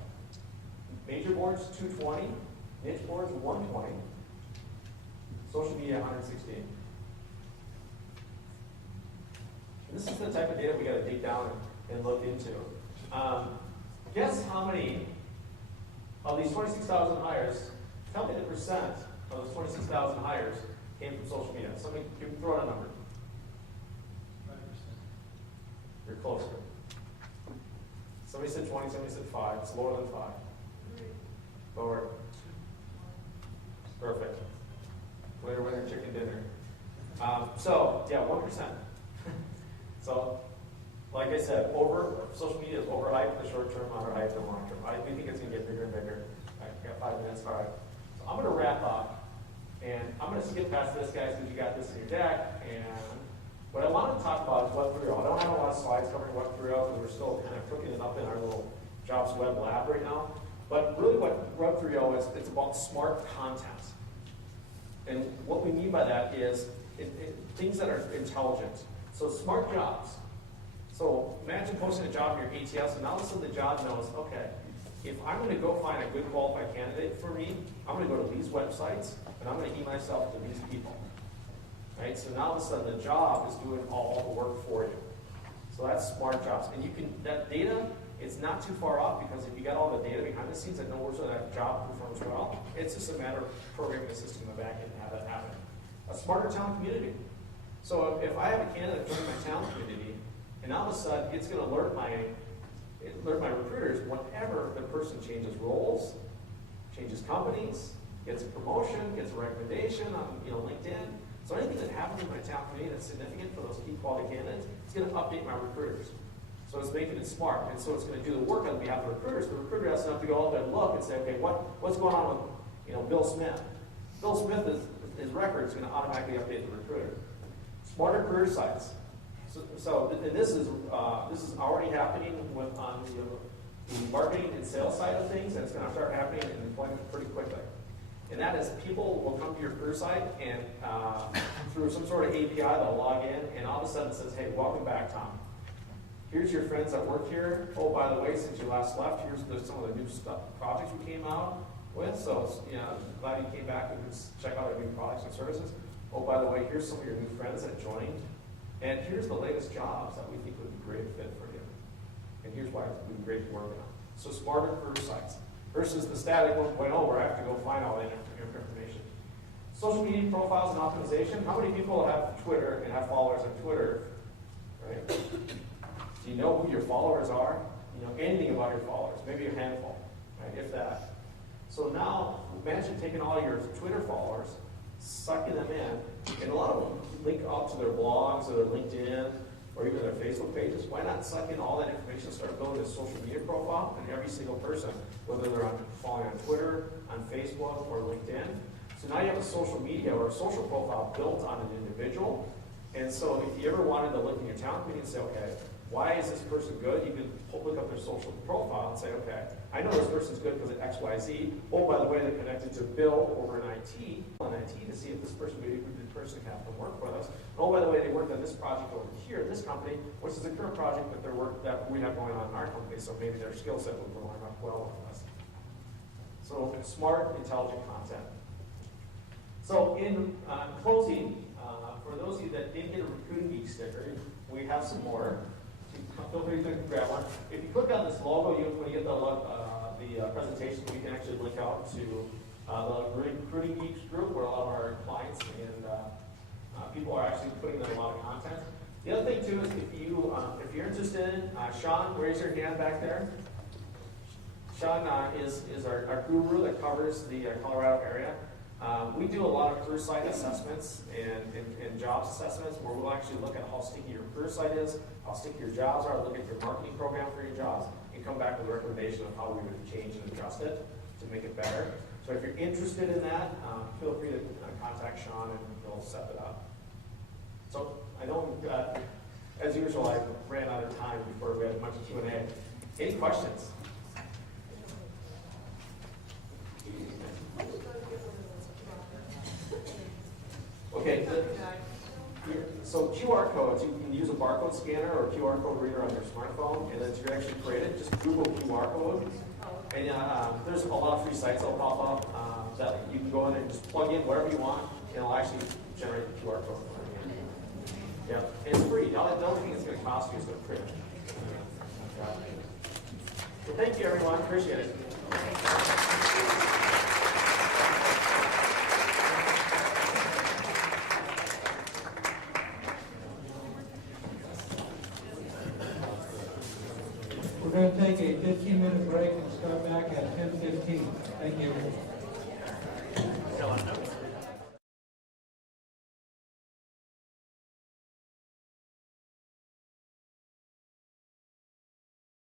Major boards, 220. Niche boards, 120. Social media, 116. And this is the type of data we got to dig down and look into. Guess how many of these 26,000 hires, tell me the percent of those 26,000 hires came from social media. Somebody throw out a number. 5%. You're closer. Somebody said 20, somebody said 5. It's lower than 5. Lower. Perfect. Winner, chicken dinner. So, yeah, 1%. So, like I said, social media is overhyped in the short term, underhyped in the long term. We think it's going to get bigger and bigger. I got 5 minutes. All right. So I'm going to wrap up, and I'm going to skip past this, guys, because you got this in your deck. And what I want to talk about is Web 3.0. I don't have a lot of slides covering Web 3.0 because we're still kind of cooking it up in our little Jobs Web lab right now. But really what Web 3.0 is, it's about smart content. And what we mean by that is things that are intelligent. So smart jobs. So imagine posting a job in your ATS, and now all of a sudden the job knows, okay, if I'm going to go find a good qualified candidate for me, I'm going to go to these websites, and I'm going to e myself to these people. Right? So now all of a sudden the job is doing all the work for you. So that's smart jobs. And that data It's not too far off because if you got all the data behind the scenes that knows where that job performs well, it's just a matter of programming the system in the back end and have that happen. A smarter talent community. So if I have a candidate join my talent community, and all of a sudden it's going to alert my recruiters whenever the person changes roles, changes companies, gets a promotion, gets a recommendation on LinkedIn. So anything that happens in my talent community that's significant for those key quality candidates, it's going to update my recruiters. So it's making it smart, and so it's going to do the work on behalf of the recruiters. The recruiter doesn't have to go out there and look and say, okay, what's going on with Bill Smith? Bill Smith his record is going to automatically update the recruiter. Smarter career sites. So and this is already happening on the marketing and sales side of things, and it's going to start happening in employment pretty quickly. And that is, people will come to your career site and through some sort of API, they'll log in, and all of a sudden it says, hey, welcome back, Tom. Here's your friends that work here. Oh, by the way, since you last left, here's some of the new projects we came out with. So, glad you came back and check out our new products and services. Oh, by the way, here's some of your new friends that joined. And here's the latest jobs that we think would be great fit for you. And here's why it would be great to work on. So smarter career sites versus the static 1.0 where I have to go find all that information. Social media profiles and optimization. How many people have Twitter and have followers on Twitter? Right? Do you know who your followers are? You know anything about your followers? Maybe a handful, right? If that. So now, imagine taking all your Twitter followers, sucking them in, and a lot of them link up to their blogs or their LinkedIn or even their Facebook pages. Why not suck in all that information and start building a social media profile on every single person, whether they're following on Twitter, on Facebook, or LinkedIn? So now you have a social media or a social profile built on an individual. And so if you ever wanted to look in your talent community and say, okay, why is this person good? You can look up their social profile and say, okay, I know this person's good because of X, Y, Z. Oh, by the way, they're connected to Bill over in IT to see if this person would be a good person to have to work with us. Oh, by the way, they worked on this project over here at this company, which is the current project that we have going on in our company, so maybe their skill set would line up well with us. So smart, intelligent content. So in closing, for those of you that didn't get a Recruiting Geek sticker, we have some more. Feel free to grab one. If you click on this logo, when you get the presentation, we can actually link out to the Recruiting Geeks group, where a lot of our clients and people are actually putting in a lot of content. The other thing too is if you're interested, Sean, raise your hand back there. Sean is our guru that covers the Colorado area. We do a lot of career site assessments and jobs assessments where we'll actually look at how sticky your career site is, how sticky your jobs are, look at your marketing program for your jobs, and come back with a recommendation of how we would change and adjust it to make it better. So if you're interested in that, feel free to contact Sean and he'll set it up. So I know, as usual, I ran out of time before we had a bunch of Q&A. Any questions? Okay, so QR codes, you can use a barcode scanner or a QR code reader on your smartphone, and then to actually create it, just Google QR code. And there's a lot of free sites that'll pop up that you can go in and just plug in whatever you want, and it'll actually generate the QR code for you. Yeah, and it's free. The only thing it's going to cost you is the print. Yeah. Well, thank you, everyone. Appreciate it. We're going to take a 15-minute break and start back at 10:15. Thank you.